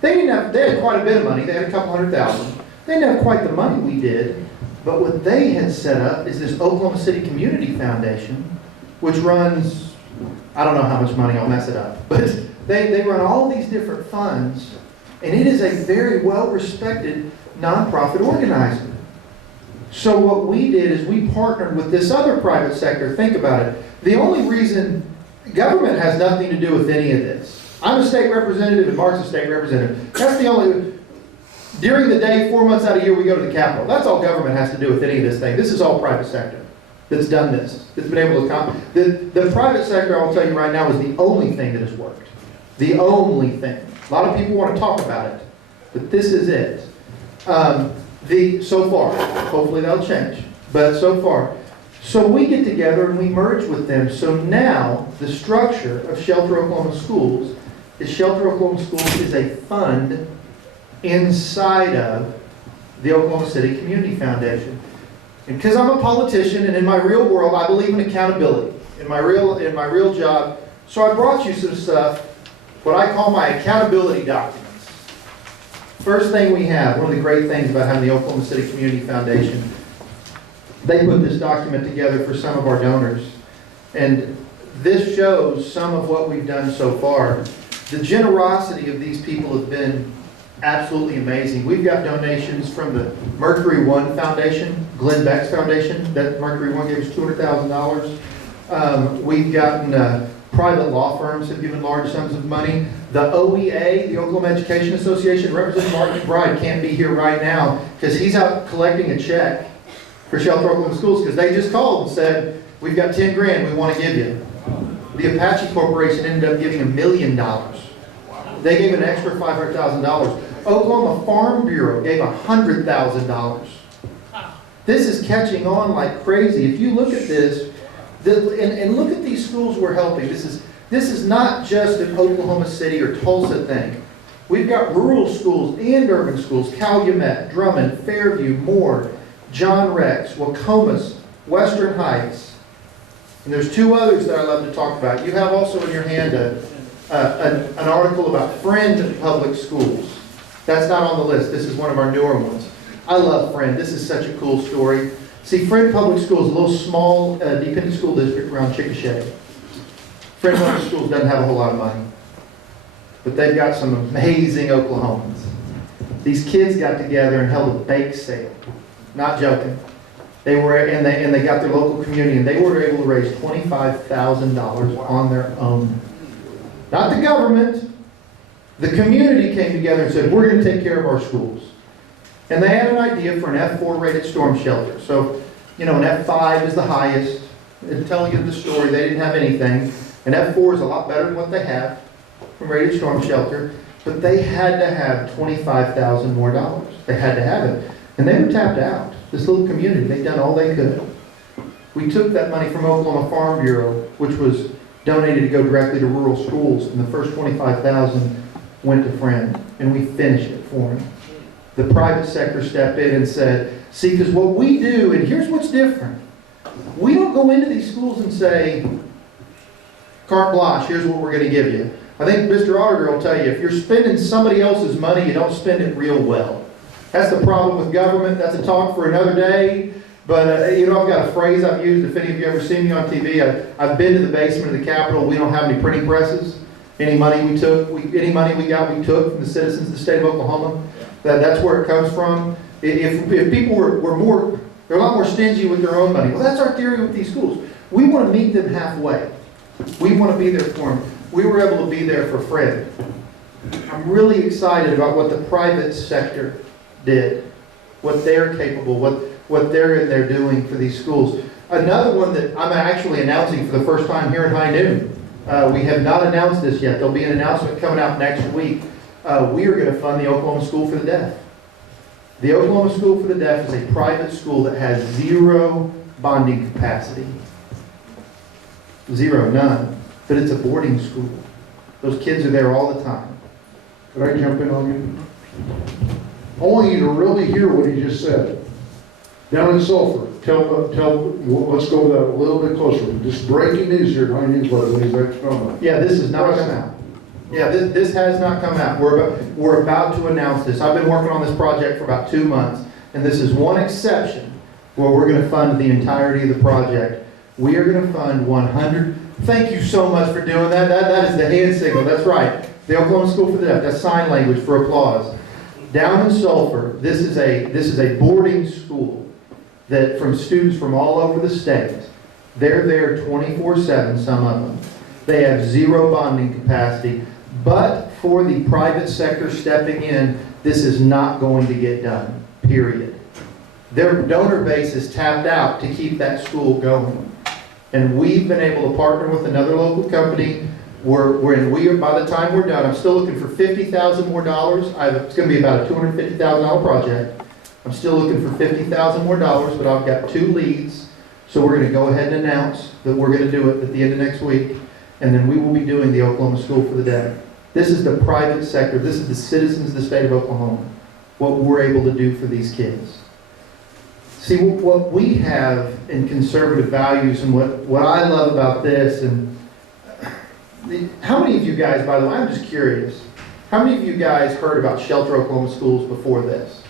They had quite a bit of money. They had a couple $100,000. They didn't have quite the money we did. But what they had set up is this Oklahoma City Community Foundation, which runs, I don't know how much money, I'll mess it up. But they run all these different funds. And it is a very well-respected nonprofit organizer. So what we did is we partnered with this other private sector. Think about it. The only reason government has nothing to do with any of this. I'm a state representative and Mark's a state representative. That's the only, during the day, 4 months out of the year, we go to the Capitol. That's all government has to do with any of this thing. This is all private sector that's done this, that's been able to accomplish. The private sector, I'll tell you right now, is the only thing that has worked. The only thing. A lot of people want to talk about it, but this is it. So far, hopefully that'll change, but so far. So we get together and we merge with them. So now the structure of Shelter Oklahoma Schools is Shelter Oklahoma Schools is a fund inside of the Oklahoma City Community Foundation. And because I'm a politician and in my real world, I believe in accountability in my real job. So I brought you some stuff, what I call my accountability documents. First thing we have, one of the great things about having the Oklahoma City Community Foundation, they put this document together for some of our donors. And this shows some of what we've done so far. The generosity of these people has been absolutely amazing. We've got donations from the Mercury One Foundation, Glenn Beck's foundation. That Mercury One gave us $200,000. We've gotten Private law firms have given large sums of money. The OEA, the Oklahoma Education Association, Representative Mark McBride can't be here right now because he's out collecting a check for Shelter Oklahoma Schools because they just called and said, we've got 10 grand we want to give you. The Apache Corporation ended up giving $1 million. They gave an extra $500,000. Oklahoma Farm Bureau gave $100,000. This is catching on like crazy. If you look at this, and look at these schools we're helping. This is not just an Oklahoma City or Tulsa thing. We've got rural schools and urban schools, Calumet, Drummond, Fairview, Moore, John Rex, Wacomas, Western Heights. And there's two others that I love to talk about. You have also in your hand an article about Friend Public Schools. That's not on the list. This is one of our newer ones. I love Friend. This is such a cool story. See, Friend Public Schools is a little small dependent school district around Chickasha. Friend Public Schools doesn't have a whole lot of money, but they've got some amazing Oklahomans. These kids got together and held a bake sale. Not joking. They were, and they got their local community, and they were able to raise $25,000 on their own. Not the government. The community came together and said, we're going to take care of our schools. And they had an idea for an F4 rated storm shelter. So, you know, an F5 is the highest. And telling you the story, they didn't have anything. An F4 is a lot better than what they have from rated storm shelter. But they had to have $25,000 more dollars. They had to have it. And they were tapped out. This little community, they'd done all they could. We took that money from Oklahoma Farm Bureau, which was donated to go directly to rural schools, and the first $25,000 went to Friend, and we finished it for them. The private sector stepped in and said, see, because what we do, and here's what's different, we don't go into these schools and say, carte blanche, here's what we're going to give you. I think Mr. Auditor will tell you, if you're spending somebody else's money, you don't spend it real well. That's the problem with government. That's a talk for another day. But, you know, I've got a phrase I've used. If any of you ever seen me on TV, I've been to the basement of the Capitol. We don't have any printing presses. Any money we got, we took from the citizens of the state of Oklahoma. That's where it comes from. If people were more, they're a lot more stingy with their own money. Well, that's our theory with these schools. We want to meet them halfway. We want to be there for them. We were able to be there for Fred. I'm really excited about what the private sector did, what they're capable, what they're in there doing for these schools. Another one that I'm actually announcing for the first time here in High Noon. We have not announced this yet. There'll be an announcement coming out next week. We are going to fund the Oklahoma School for the Deaf. The Oklahoma School for the Deaf is a private school that has zero bonding capacity. Zero, none. But it's a boarding school. Those kids are there all the time. Could I jump in on you? I want you to really hear what he just said. Down in Sulphur, let's go with that a little bit closer. Just breaking news here, High News, yeah, this has not come out. Yeah, this has not come out. We're about to announce this. I've been working on this project for about 2 months, and this is one exception where we're going to fund the entirety of the project. We are going to fund 100. Thank you so much for doing that. That is the hand signal. That's right. The Oklahoma School for the Deaf. That's sign language for applause. Down in Sulphur, this is a boarding school that from students from all over the state. They're there 24/7, some of them. They have zero bonding capacity. But for the private sector stepping in, this is not going to get done, period. Their donor base is tapped out to keep that school going. And we've been able to partner with another local company. By the time we're done, I'm still looking for $50,000 more dollars. It's going to be about a $250,000 project. I'm still looking for $50,000 more dollars, but I've got 2 leads. So we're going to go ahead and announce that we're going to do it at the end of next week. And then we will be doing the Oklahoma School for the Deaf. This is the private sector. This is the citizens of the state of Oklahoma. What we're able to do for these kids. See, what we have in conservative values and what I love about this, and how many of you guys, by the way, I'm just curious, how many of you guys heard about Shelter Oklahoma Schools before this?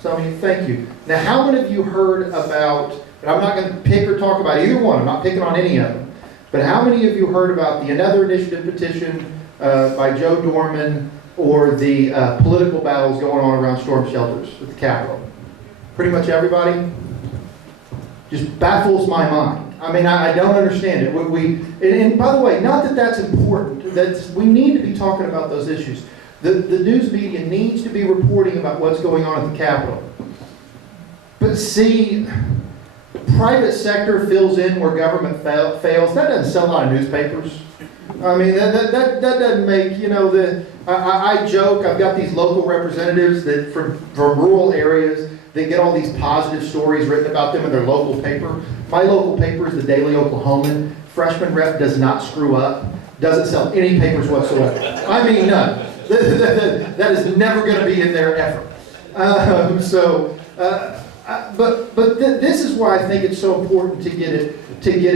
Some of you, thank you. Now, how many of you heard about, and I'm not going to pick or talk about either one, I'm not picking on any of them, but how many of you heard about the Another Initiative petition by Joe Dorman or the political battles going on around storm shelters at the Capitol? Pretty much everybody? just baffles my mind. I mean, I don't understand it. And by the way, not that that's important. We need to be talking about those issues. The news media needs to be reporting about what's going on at the Capitol. But see, private sector fills in where government fails. That doesn't sell a lot of newspapers. I mean, that doesn't make, you know, I joke, I've got these local representatives that from rural areas, they get all these positive stories written about them in their local paper. My local paper is the Daily Oklahoman. Freshman rep does not screw up, doesn't sell any papers whatsoever. I mean, none. That is never going to be in their effort. But this is why I think it's so important to get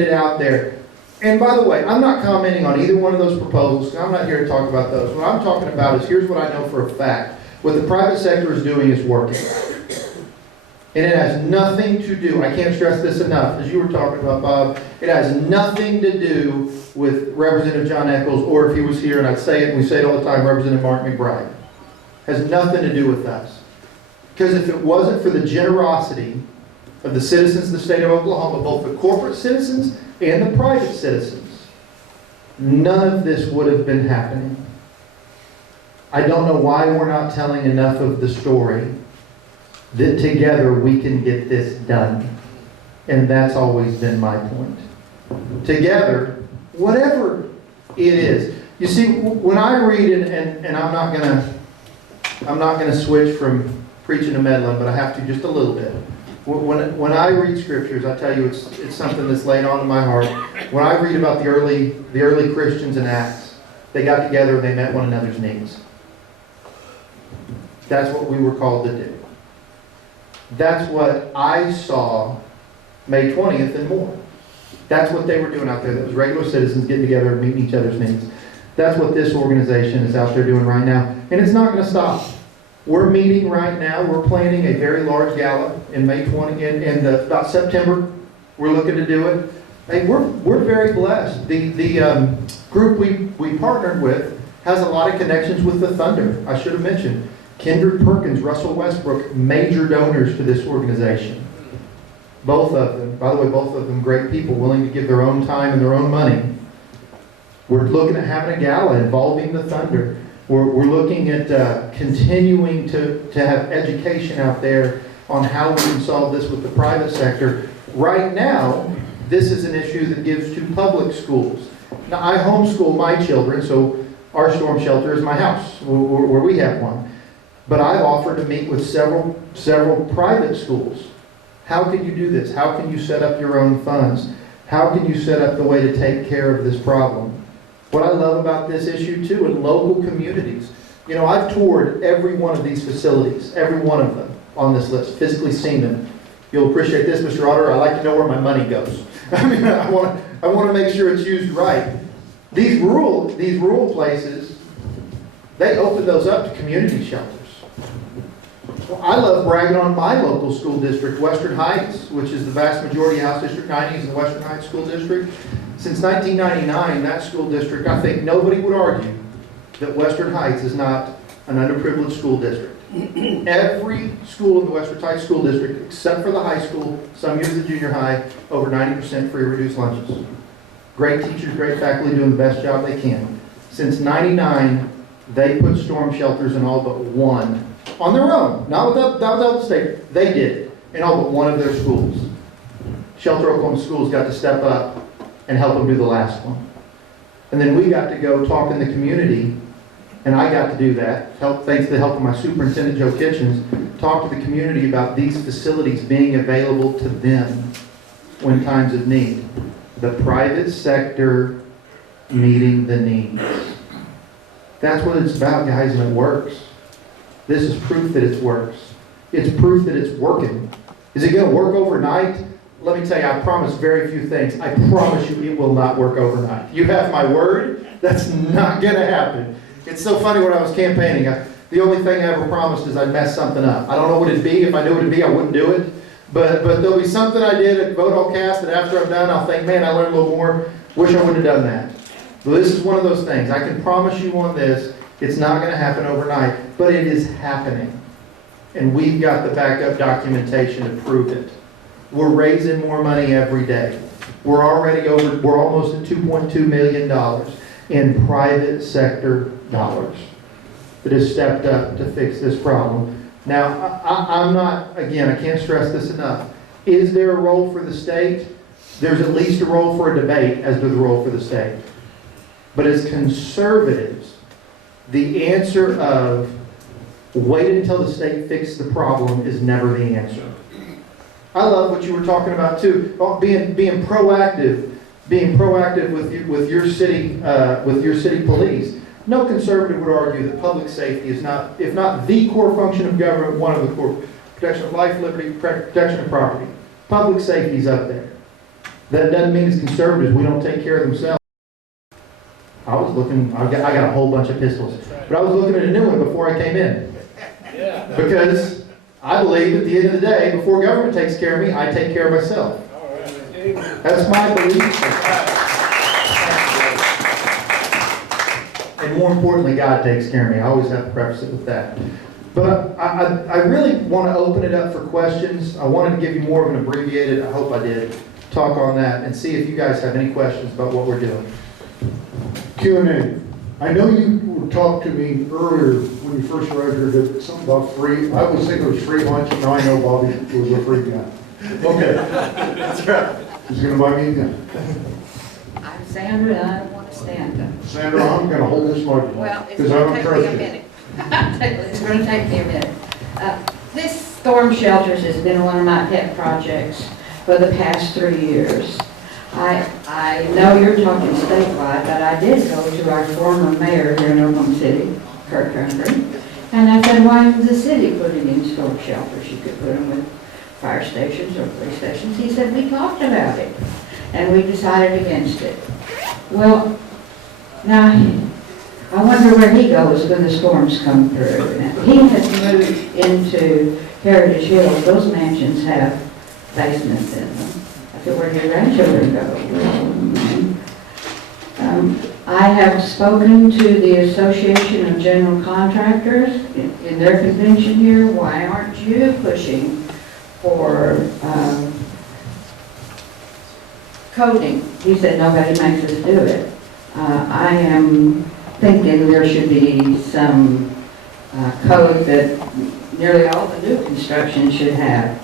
it out there. And by the way, I'm not commenting on either one of those proposals. I'm not here to talk about those. What I'm talking about is, here's what I know for a fact. What the private sector is doing is working. And it has nothing to do, I can't stress this enough, as you were talking about, Bob, it has nothing to do with Representative Jon Echols, or if he was here, and I'd say it, and we say it all the time, Representative Mark McBride. It has nothing to do with us. Because if it wasn't for the generosity of the citizens of the state of Oklahoma, both the corporate citizens and the private citizens, none of this would have been happening. I don't know why we're not telling enough of the story that together we can get this done. And that's always been my point. Together, whatever it is. You see, when I read, and I'm not gonna switch from preaching to meddling, but I have to just a little bit. When I read scriptures, I tell you, it's something that's laid on in my heart. When I read about the early Christians in Acts, they got together and they met one another's needs. That's what we were called to do. That's what I saw May 20th and more. That's what they were doing out there. That was regular citizens getting together and meeting each other's needs. That's what this organization is out there doing right now. And it's not going to stop. We're meeting right now. We're planning a very large gala in May 20, in about September. We're looking to do it. Hey, we're very blessed. The group we partnered with has a lot of connections with the Thunder. I should have mentioned. Kendrick Perkins, Russell Westbrook, major donors to this organization. Both of them, by the way, both of them great people, willing to give their own time and their own money. We're looking at having a gala involving the Thunder. We're looking at continuing to have education out there on how we can solve this with the private sector. Right now, this is an issue that gives to public schools. Now, I homeschool my children, so our storm shelter is my house, where we have one. But I've offered to meet with several private schools. How can you do this? How can you set up your own funds? How can you set up the way to take care of this problem? What I love about this issue too, in local communities, you know, I've toured every one of these facilities, every one of them on this list, physically seen them. You'll appreciate this, Mr. Auditor. I like to know where my money goes. I mean, I want to make sure it's used right. These rural places, they open those up to community shelters. Well, I love bragging on my local school district, Western Heights, which is the vast majority of House District 90 is the Western Heights School District. Since 1999, that school district, I think nobody would argue that Western Heights is not an underprivileged school district. Every school in the Western Heights School District, except for the high school, some years of junior high, over 90% free reduced lunches. Great teachers, great faculty doing the best job they can. Since '99, they put storm shelters in all but one on their own, not without the state. They did it in all but one of their schools. Shelter Oklahoma Schools got to step up and help them do the last one. And then we got to go talk in the community, and I got to do that, thanks to the help of my superintendent, Joe Kitchens, talk to the community about these facilities being available to them when times of need. The private sector meeting the needs. That's what it's about, guys, and it works. This is proof that it works. It's proof that it's working. Is it going to work overnight? Let me tell you, I promise very few things. I promise you it will not work overnight. You have my word. That's not going to happen. It's so funny when I was campaigning. The only thing I ever promised is I'd mess something up. I don't know what it'd be. If I knew what it'd be, I wouldn't do it. But there'll be something I did at vote I'll cast that after I'm done, I'll think, man, I learned a little more. Wish I would have done that. But this is one of those things. I can promise you on this, it's not going to happen overnight. But it is happening. And we've got the backup documentation to prove it. We're raising more money every day. We're almost at $2.2 million in private sector dollars that has stepped up to fix this problem. Now, I'm not, again, I can't stress this enough. Is there a role for the state? There's at least a role for a debate as to the role for the state. But as conservatives, the answer of wait until the state fixes the problem is never the answer. I love what you were talking about too, being proactive with your city police. No conservative would argue that public safety is not, if not the core function of government, one of the core: protection of life, liberty, protection of property. Public safety is up there. That doesn't mean as conservatives we don't take care of themselves. I got a whole bunch of pistols, but I was looking at a new one before I came in. Because I believe at the end of the day, before government takes care of me, I take care of myself. That's my belief. And more importantly, God takes care of me. I always have to preface it with that. But I really want to open it up for questions. I wanted to give you more of an abbreviated, I hope I did, talk on that and see if you guys have any questions about what we're doing. Q&A. I know you talked to me earlier when you first arrived here that something about free. I was thinking it was free lunch. Now I know Bobby was a free guy. Okay. That's right. He's going to buy me a gun. I'm Sandra, and I don't want to stand up. Sandra, I'm going to hold this microphone. Well, it's because I going don't to take me trust a you. minute. It's going to take me a minute. This storm shelters has been one of my pet projects for the past 3 years. I know you're talking statewide, but I did go to our former mayor here in Oklahoma City, Kirk Humphrey, and I said, why is the city putting in storm shelters? You could put them with fire stations or police stations. He said, we talked about it, and we decided against it. Well, now, I wonder where he goes when the storms come through. Now, he has moved into Heritage Hills. Those mansions have basements in them. To where your grandchildren go. I have spoken to the Association of General Contractors in their convention here. Why aren't you pushing for coding? He said nobody makes us do it. I am thinking there should be some code that nearly all the new construction should have.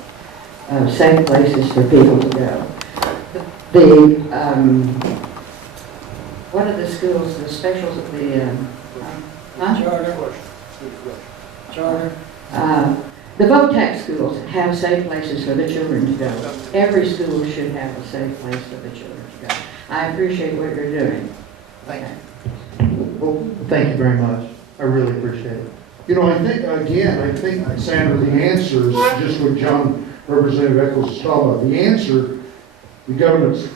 Safe places for people to go. What are the schools, the specials of the, Charter. The VOTAC schools have safe places for the children to go. Every school should have a safe place for the children to go. I appreciate what you're doing. Thank you. Well, thank you very much. I really appreciate it. You know, I think, Sandra, the answer is just what Representative Echols is talking about. The answer, the government's,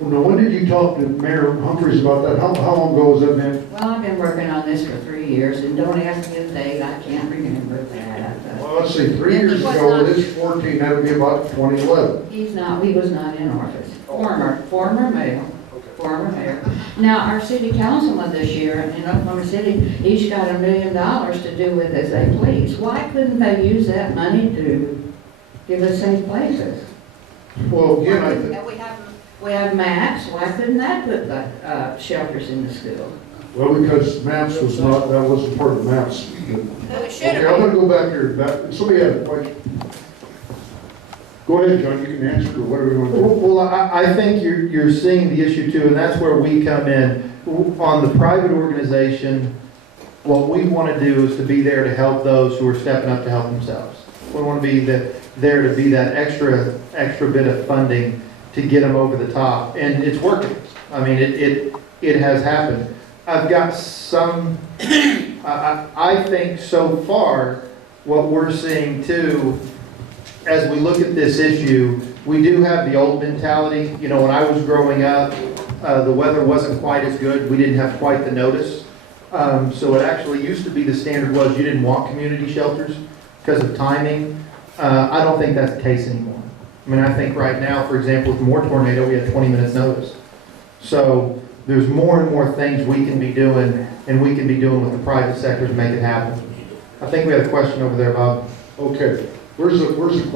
when did you talk to Mayor Humphreys about that? How long ago was that, man? Well, I've been working on this for 3 years, and don't ask me the date, I can't remember that. Well, let's see, 3 years ago, it is 14, that would be about 2011. He was not in office. Former mayor. Now, our city councilman this year in Oklahoma City, each got $1 million to do with as they please. Why couldn't they use that money to give us safe places? Well, again, I think... We have maps. Why couldn't that put the shelters in the school? Well, because maps was not, that wasn't part of maps. Okay, I'm going to go back here. Somebody had a question. Go ahead, John, you can answer or whatever you want to do. Well, I think you're seeing the issue too, and that's where we come in. On the private organization, what we want to do is to be there to help those who are stepping up to help themselves. We want to be there to be that extra bit of funding to get them over the top, and it's working. I mean, it has happened. I've got some, I think so far, what we're seeing too, as we look at this issue, we do have the old mentality. You know, when I was growing up, the weather wasn't quite as good. We didn't have quite the notice. So it actually used to be the standard was you didn't want community shelters because of timing. I don't think that's the case anymore. I mean, I think right now, for example, with more tornado, we have 20 minutes notice. So there's more and more things we can be doing, and we can be doing with the private sector to make it happen. I think we had a question over there, Bob. Okay. Where's the question?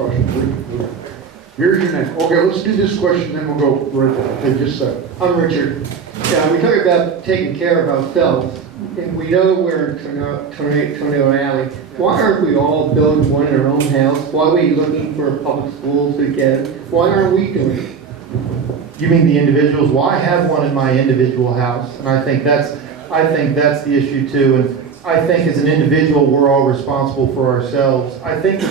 Here's your name. Okay, let's do this question, then we'll go right there. Okay, just a second. I'm Richard. Yeah, we talk about taking care of ourselves, and we know we're in Tornado Alley. Why aren't we all building one in our own house? Why are we looking for public schools to get it? Why aren't we doing it? You mean the individuals? Well, I have one in my individual house, and I think that's the issue too. And I think as an individual, we're all responsible for ourselves. I think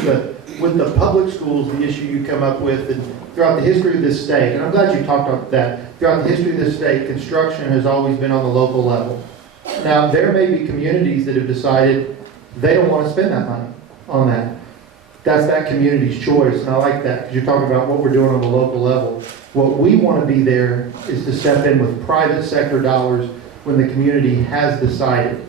with the public schools, the issue you come up with, and throughout the history of this state, and I'm glad you talked about that, throughout the history of this state, construction has always been on the local level. Now, there may be communities that have decided they don't want to spend that money on that. That's that community's choice, and I like that, because you're talking about what we're doing on the local level. What we want to be there is to step in with private sector dollars when the community has decided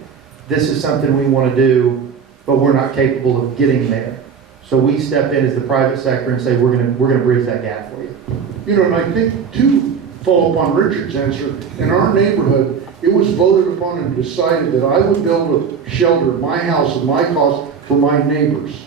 this is something we want to do, but we're not capable of getting there. So we step in as the private sector and say, we're going to bridge that gap for you. You know, and I think, to follow up on Richard's answer, in our neighborhood, it was voted upon and decided that I would build a shelter at my house at my cost for my neighbors.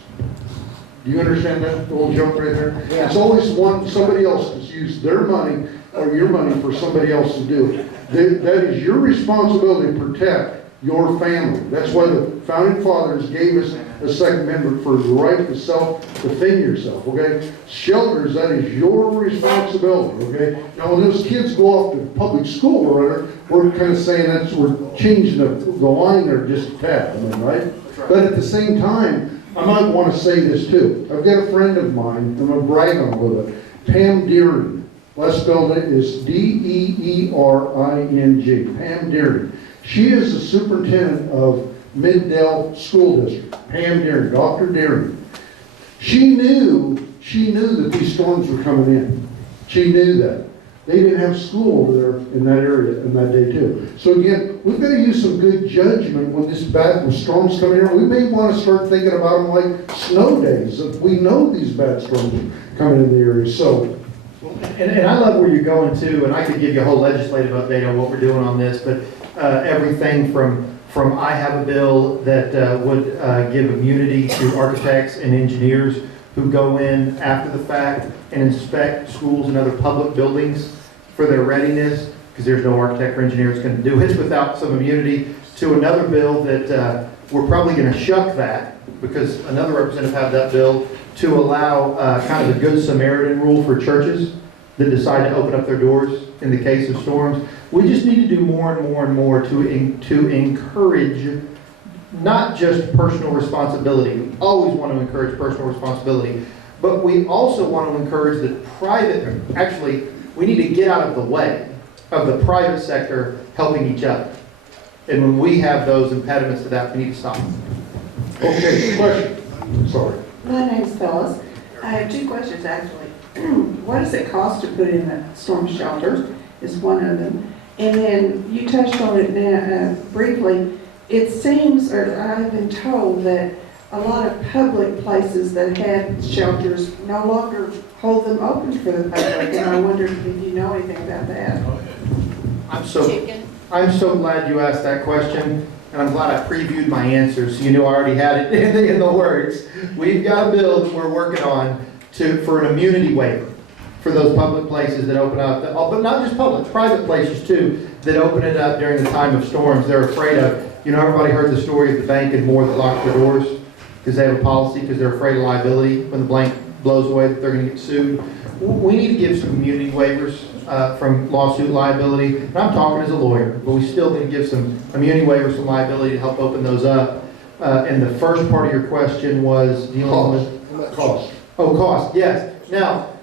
Do you understand that little joke right there? Yeah. It's always somebody else has used their money or your money for somebody else to do it. That is your responsibility to protect your family. That's why the founding fathers gave us a Second Amendment for the right to self-defend yourself, okay? Shelters, that is your responsibility, okay? Now, when those kids go off to public school or whatever, we're kind of saying we're changing the line there just a tad, I mean, right? But at the same time, I might want to say this too. I've got a friend of mine, I'm going to brag on a little bit, Pam Deering. Last spelled it is Deering, Pam Deering. She is the superintendent of Middale School District, Pam Deering, Dr. Deering. She knew that these storms were coming in. She knew that. They didn't have school over there in that area in that day too. So again, we've got to use some good judgment when storms come in. We may want to start thinking about them like snow days. We know these bad storms are coming in the area. So, and I love where you're going to, and I could give you a whole legislative update on what we're doing on this, but everything from I have a bill that would give immunity to architects and engineers who go in after the fact and inspect schools and other public buildings for their readiness, because there's no architect or engineer that's going to do it without some immunity, to another bill that we're probably going to shuck that, because another representative had that bill, to allow kind of a Good Samaritan rule for churches that decide to open up their doors in the case of storms. We just need to do more and more and more to encourage not just personal responsibility. We always want to encourage personal responsibility, but we also want to encourage that actually, we need to get out of the way of the private sector helping each other. And when we have those impediments to that, we need to stop. Okay, question. Sorry. My name's Phyllis. I have two questions actually. What does it cost to put in a storm shelter is one of them. And then you touched on it now, briefly. It seems, or I've been told, that a lot of public places that had shelters no longer hold them open for the public. And I wondered if you know anything about that. I'm so glad you asked that question, and I'm glad I previewed my answers, so you knew I already had it in the works. We've got a bill that we're working on for an immunity waiver for those public places that open up, but not just public, private places too, that open it up during the time of storms. They're afraid of, everybody heard the story of the bank and more that locked their doors because they have a policy because they're afraid of liability when the blank blows away that they're going to get sued. We need to give some immunity waivers from lawsuit liability. And I'm talking as a lawyer, but we still need to give some immunity waivers from liability to help open those up. And the first part of your question was dealing with cost. Oh, cost, yes. Now,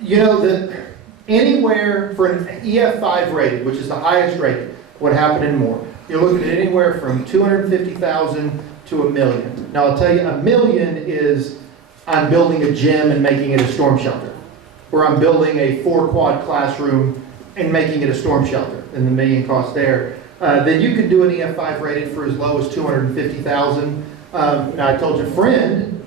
that anywhere for an EF5 rated, which is the highest rated, what happened in more, you're looking at anywhere from $250,000 to $1 million. Now, I'll tell you, $1 million is I'm building a gym and making it a storm shelter, or I'm building a 4-quad classroom and making it a storm shelter, and the $1 million cost there. Then you could do an EF5 rated for as low as $250,000. Now, I told your friend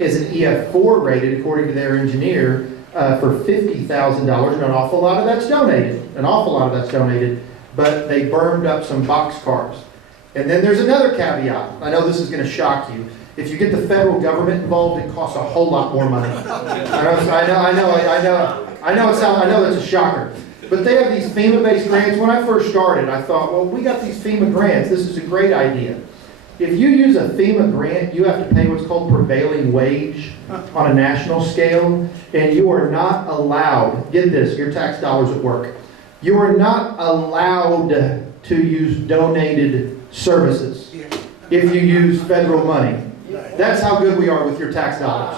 is an EF4 rated, according to their engineer, for $50,000, and an awful lot of that's donated, but they burned up some box cars. And then there's another caveat. I know this is going to shock you. If you get the federal government involved, it costs a whole lot more money. I know it's a shocker. But they have these FEMA-based grants. When I first started, I thought, well, we got these FEMA grants. This is a great idea. If you use a FEMA grant, you have to pay what's called prevailing wage on a national scale, and you are not allowed, get this, your tax dollars at work, you are not allowed to use donated services if you use federal money. That's how good we are with your tax dollars.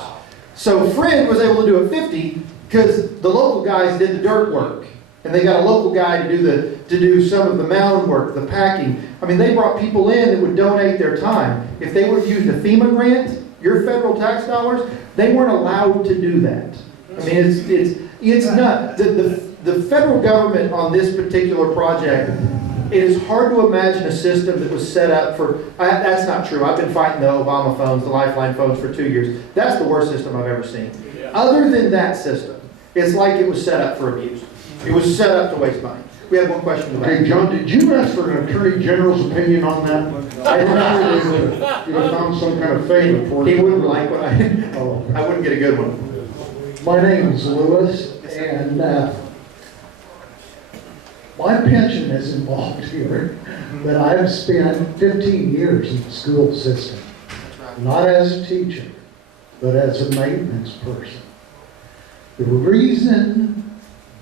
So Fred was able to do it 50 because the local guys did the dirt work. And they got a local guy to do some of the mound work, the packing. I mean, they brought people in that would donate their time. If they would have used a FEMA grant, your federal tax dollars, they weren't allowed to do that. I mean, it's not. The federal government on this particular project, it is hard to imagine a system that was set up for, that's not true. I've been fighting the Obama phones, the Lifeline phones for 2 years. That's the worst system I've ever seen. Other than that system, it's like it was set up for abuse. It was set up to waste money. We have one question in the back. Okay, John, did you ask for an Attorney General's opinion on that? I'm sure you would have found some kind of favor for it. He wouldn't like what I wouldn't get a good one. My name is Lewis, and my pension is involved here, but I've spent 15 years in the school system, not as a teacher, but as a maintenance person. The reason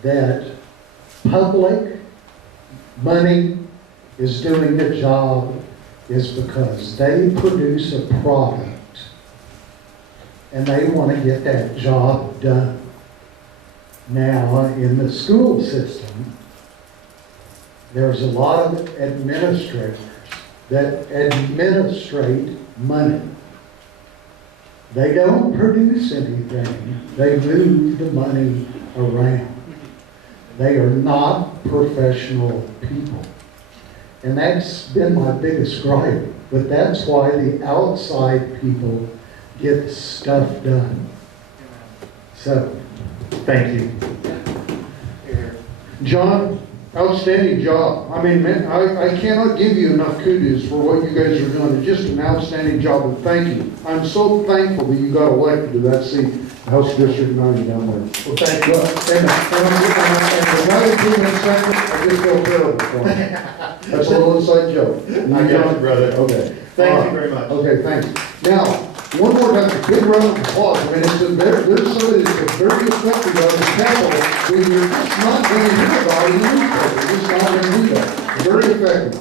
that public money is doing the job is because they produce a product and they want to get that job done. Now, in the school system, there's a lot of administrators that administrate money. They don't produce anything, they move the money around. They are not professional people. And that's been my biggest gripe. But that's why the outside people get stuff done. So, thank you. John, outstanding job. I mean, man, I cannot give you enough kudos for what you guys are doing. It's just an outstanding job, and thank you. I'm so thankful that you got elected to that seat, House District 90 down there. Well, thank you. And another thing in second, I just feel terrible for him. That's a little inside joke. I got you, brother. Okay. Thank you very much. Okay, thanks. Now, one more time, a big round of applause. I mean, there's somebody that's very effective on the Capitol when you're just not going to hear about it in the newspaper. You're just not going to do that. Very effective.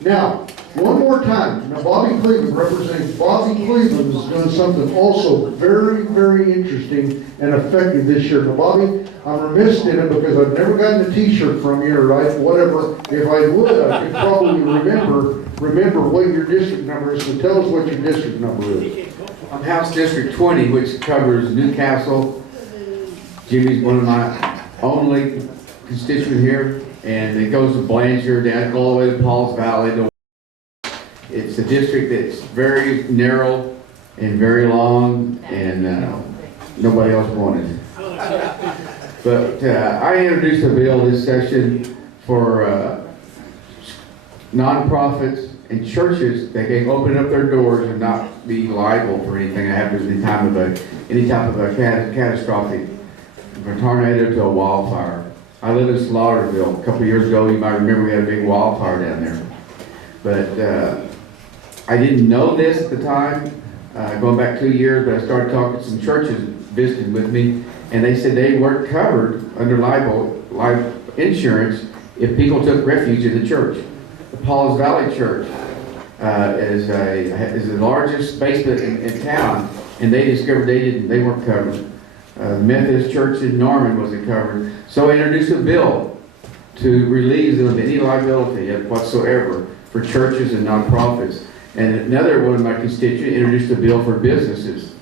Now, one more time. Now, Bobby Cleveland, representing Bobby Cleveland, has done something also very, very interesting and effective this year. Now, Bobby, I'm remiss in it because I've never gotten a T-shirt from you or whatever. If I would, I could probably remember what your district number is. So tell us what your district number is. I'm House District 20, which covers Newcastle. Jimmy's one of my only constituent here, and it goes to Blanchard, down all the way to Pauls Valley. It's a district that's very narrow and very long, and nobody else wanted. But I introduced a bill this session for nonprofits and churches that can open up their doors and not be liable for anything that happens in time of any type of a catastrophic, from a tornado to a wildfire. I live in Slaughterville. A couple of years ago, you might remember we had a big wildfire down there. But I didn't know this at the time, going back 2 years, but I started talking to some churches visiting with me, and they said they weren't covered under life insurance if people took refuge in the church. The Pauls Valley Church is the largest basement in town, and they discovered they weren't covered. The Methodist Church in Norman wasn't covered. So I introduced a bill to relieve them of any liability whatsoever for churches and nonprofits. And another one of my constituents introduced a bill for businesses.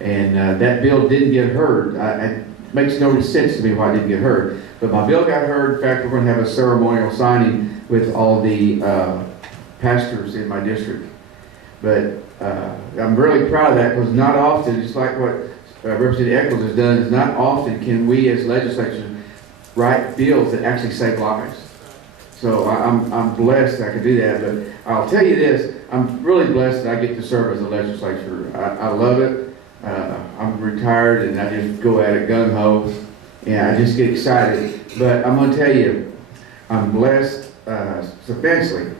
And that bill didn't get heard. It makes no sense to me why it didn't get heard. But my bill got heard. In fact, we're going to have a ceremonial signing with all the pastors in my district. But I'm really proud of that because not often, just like what Representative Echols has done, is not often can we as legislatures write bills that actually save lives. So I'm blessed I could do that, but I'll tell you this, I'm really blessed that I get to serve as a legislature. I love it. I'm retired and I just go at it gung-ho, and I just get excited. But I'm going to tell you, I'm blessed substantially to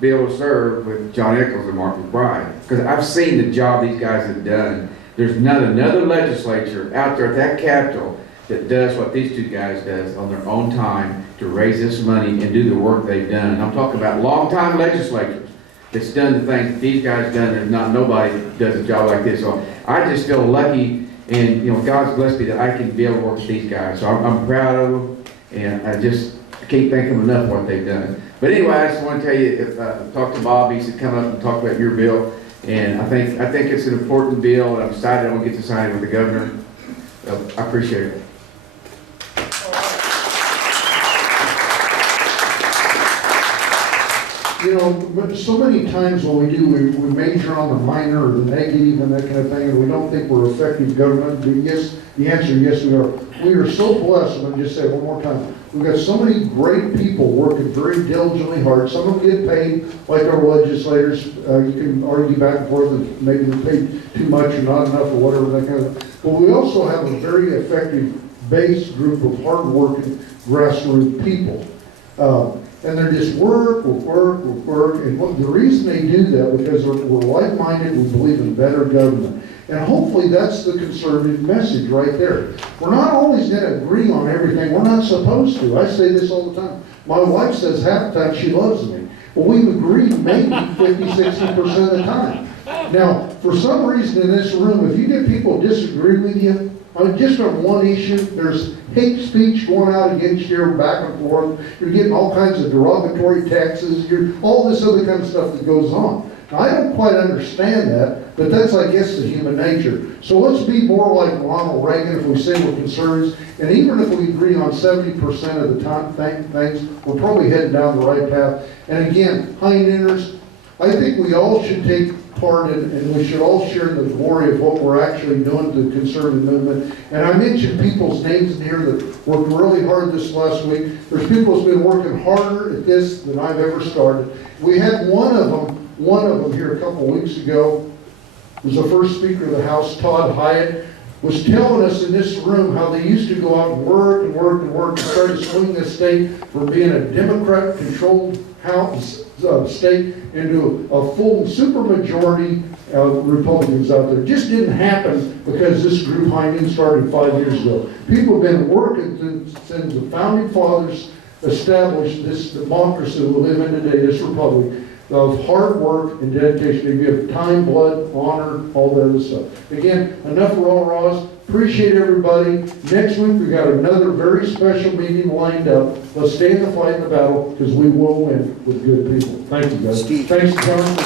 be able to serve with Jon Echols and Mark McBride, because I've seen the job these guys have done. There's not another legislature out there at that Capitol that does what these two guys does on their own time to raise this money and do the work they've done. And I'm talking about long-time legislatures that's done the things that these guys done. There's not nobody that does a job like this. So I just feel lucky, and God's blessed me that I can be able to work with these guys. So I'm proud of them, and I can't thank them enough for what they've done. But anyway, I just want to tell you, talk to Bob. He said come up and talk about your bill, and I think it's an important bill, and I'm excited I'm gonna get to sign it with the governor. So I appreciate it. But so many times what we do, we major on the minor or the negative and that kind of thing, and we don't think we're effective government. But yes, the answer, yes, we are. We are so blessed, and I'll just say it one more time. We've got so many great people working very diligently hard. Some of them get paid, like our legislators. You can argue back and forth that maybe they're paid too much or not enough or whatever, that kind of thing. But we also have a very effective base group of hard-working, grassroots people. And they're just work. And the reason they do that, because we're like-minded, we believe in better government. And hopefully that's the conservative message right there. We're not always going to agree on everything. We're not supposed to. I say this all the time. My wife says half the time she loves me. Well, we've agreed maybe 50, 60% of the time. Now, for some reason in this room, if you get people disagree with you, just on one issue, there's hate speech going out against you back and forth. You're getting all kinds of derogatory texts. All this other kind of stuff that goes on. Now, I don't quite understand that, but that's, I guess, the human nature. So let's be more like Ronald Reagan if we say we're conservatives. And even if we agree on 70% of the time things, we're probably heading down the right path. And again, High-Enders, I think we all should take part in, and we should all share the glory of what we're actually doing to the conservative movement. And I mentioned people's names in here that worked really hard this last week. There's people that's been working harder at this than I've ever started. We had one of them here a couple weeks ago, was the first Speaker of the House, Todd Hyatt, was telling us in this room how they used to go out and work and try to swing this state from being a Democrat-controlled House state into a full supermajority of Republicans out there. It just didn't happen because this group behind him started 5 years ago. People have been working since the founding fathers established this democracy we live in today, this republic, of hard work and dedication. They give time, blood, honor, all that other stuff. Again, enough rah-rahs. Appreciate everybody. Next week we got another very special meeting lined up. Let's stay in the fight and the battle, because we will win with good people. Thank you, guys. Thanks, John.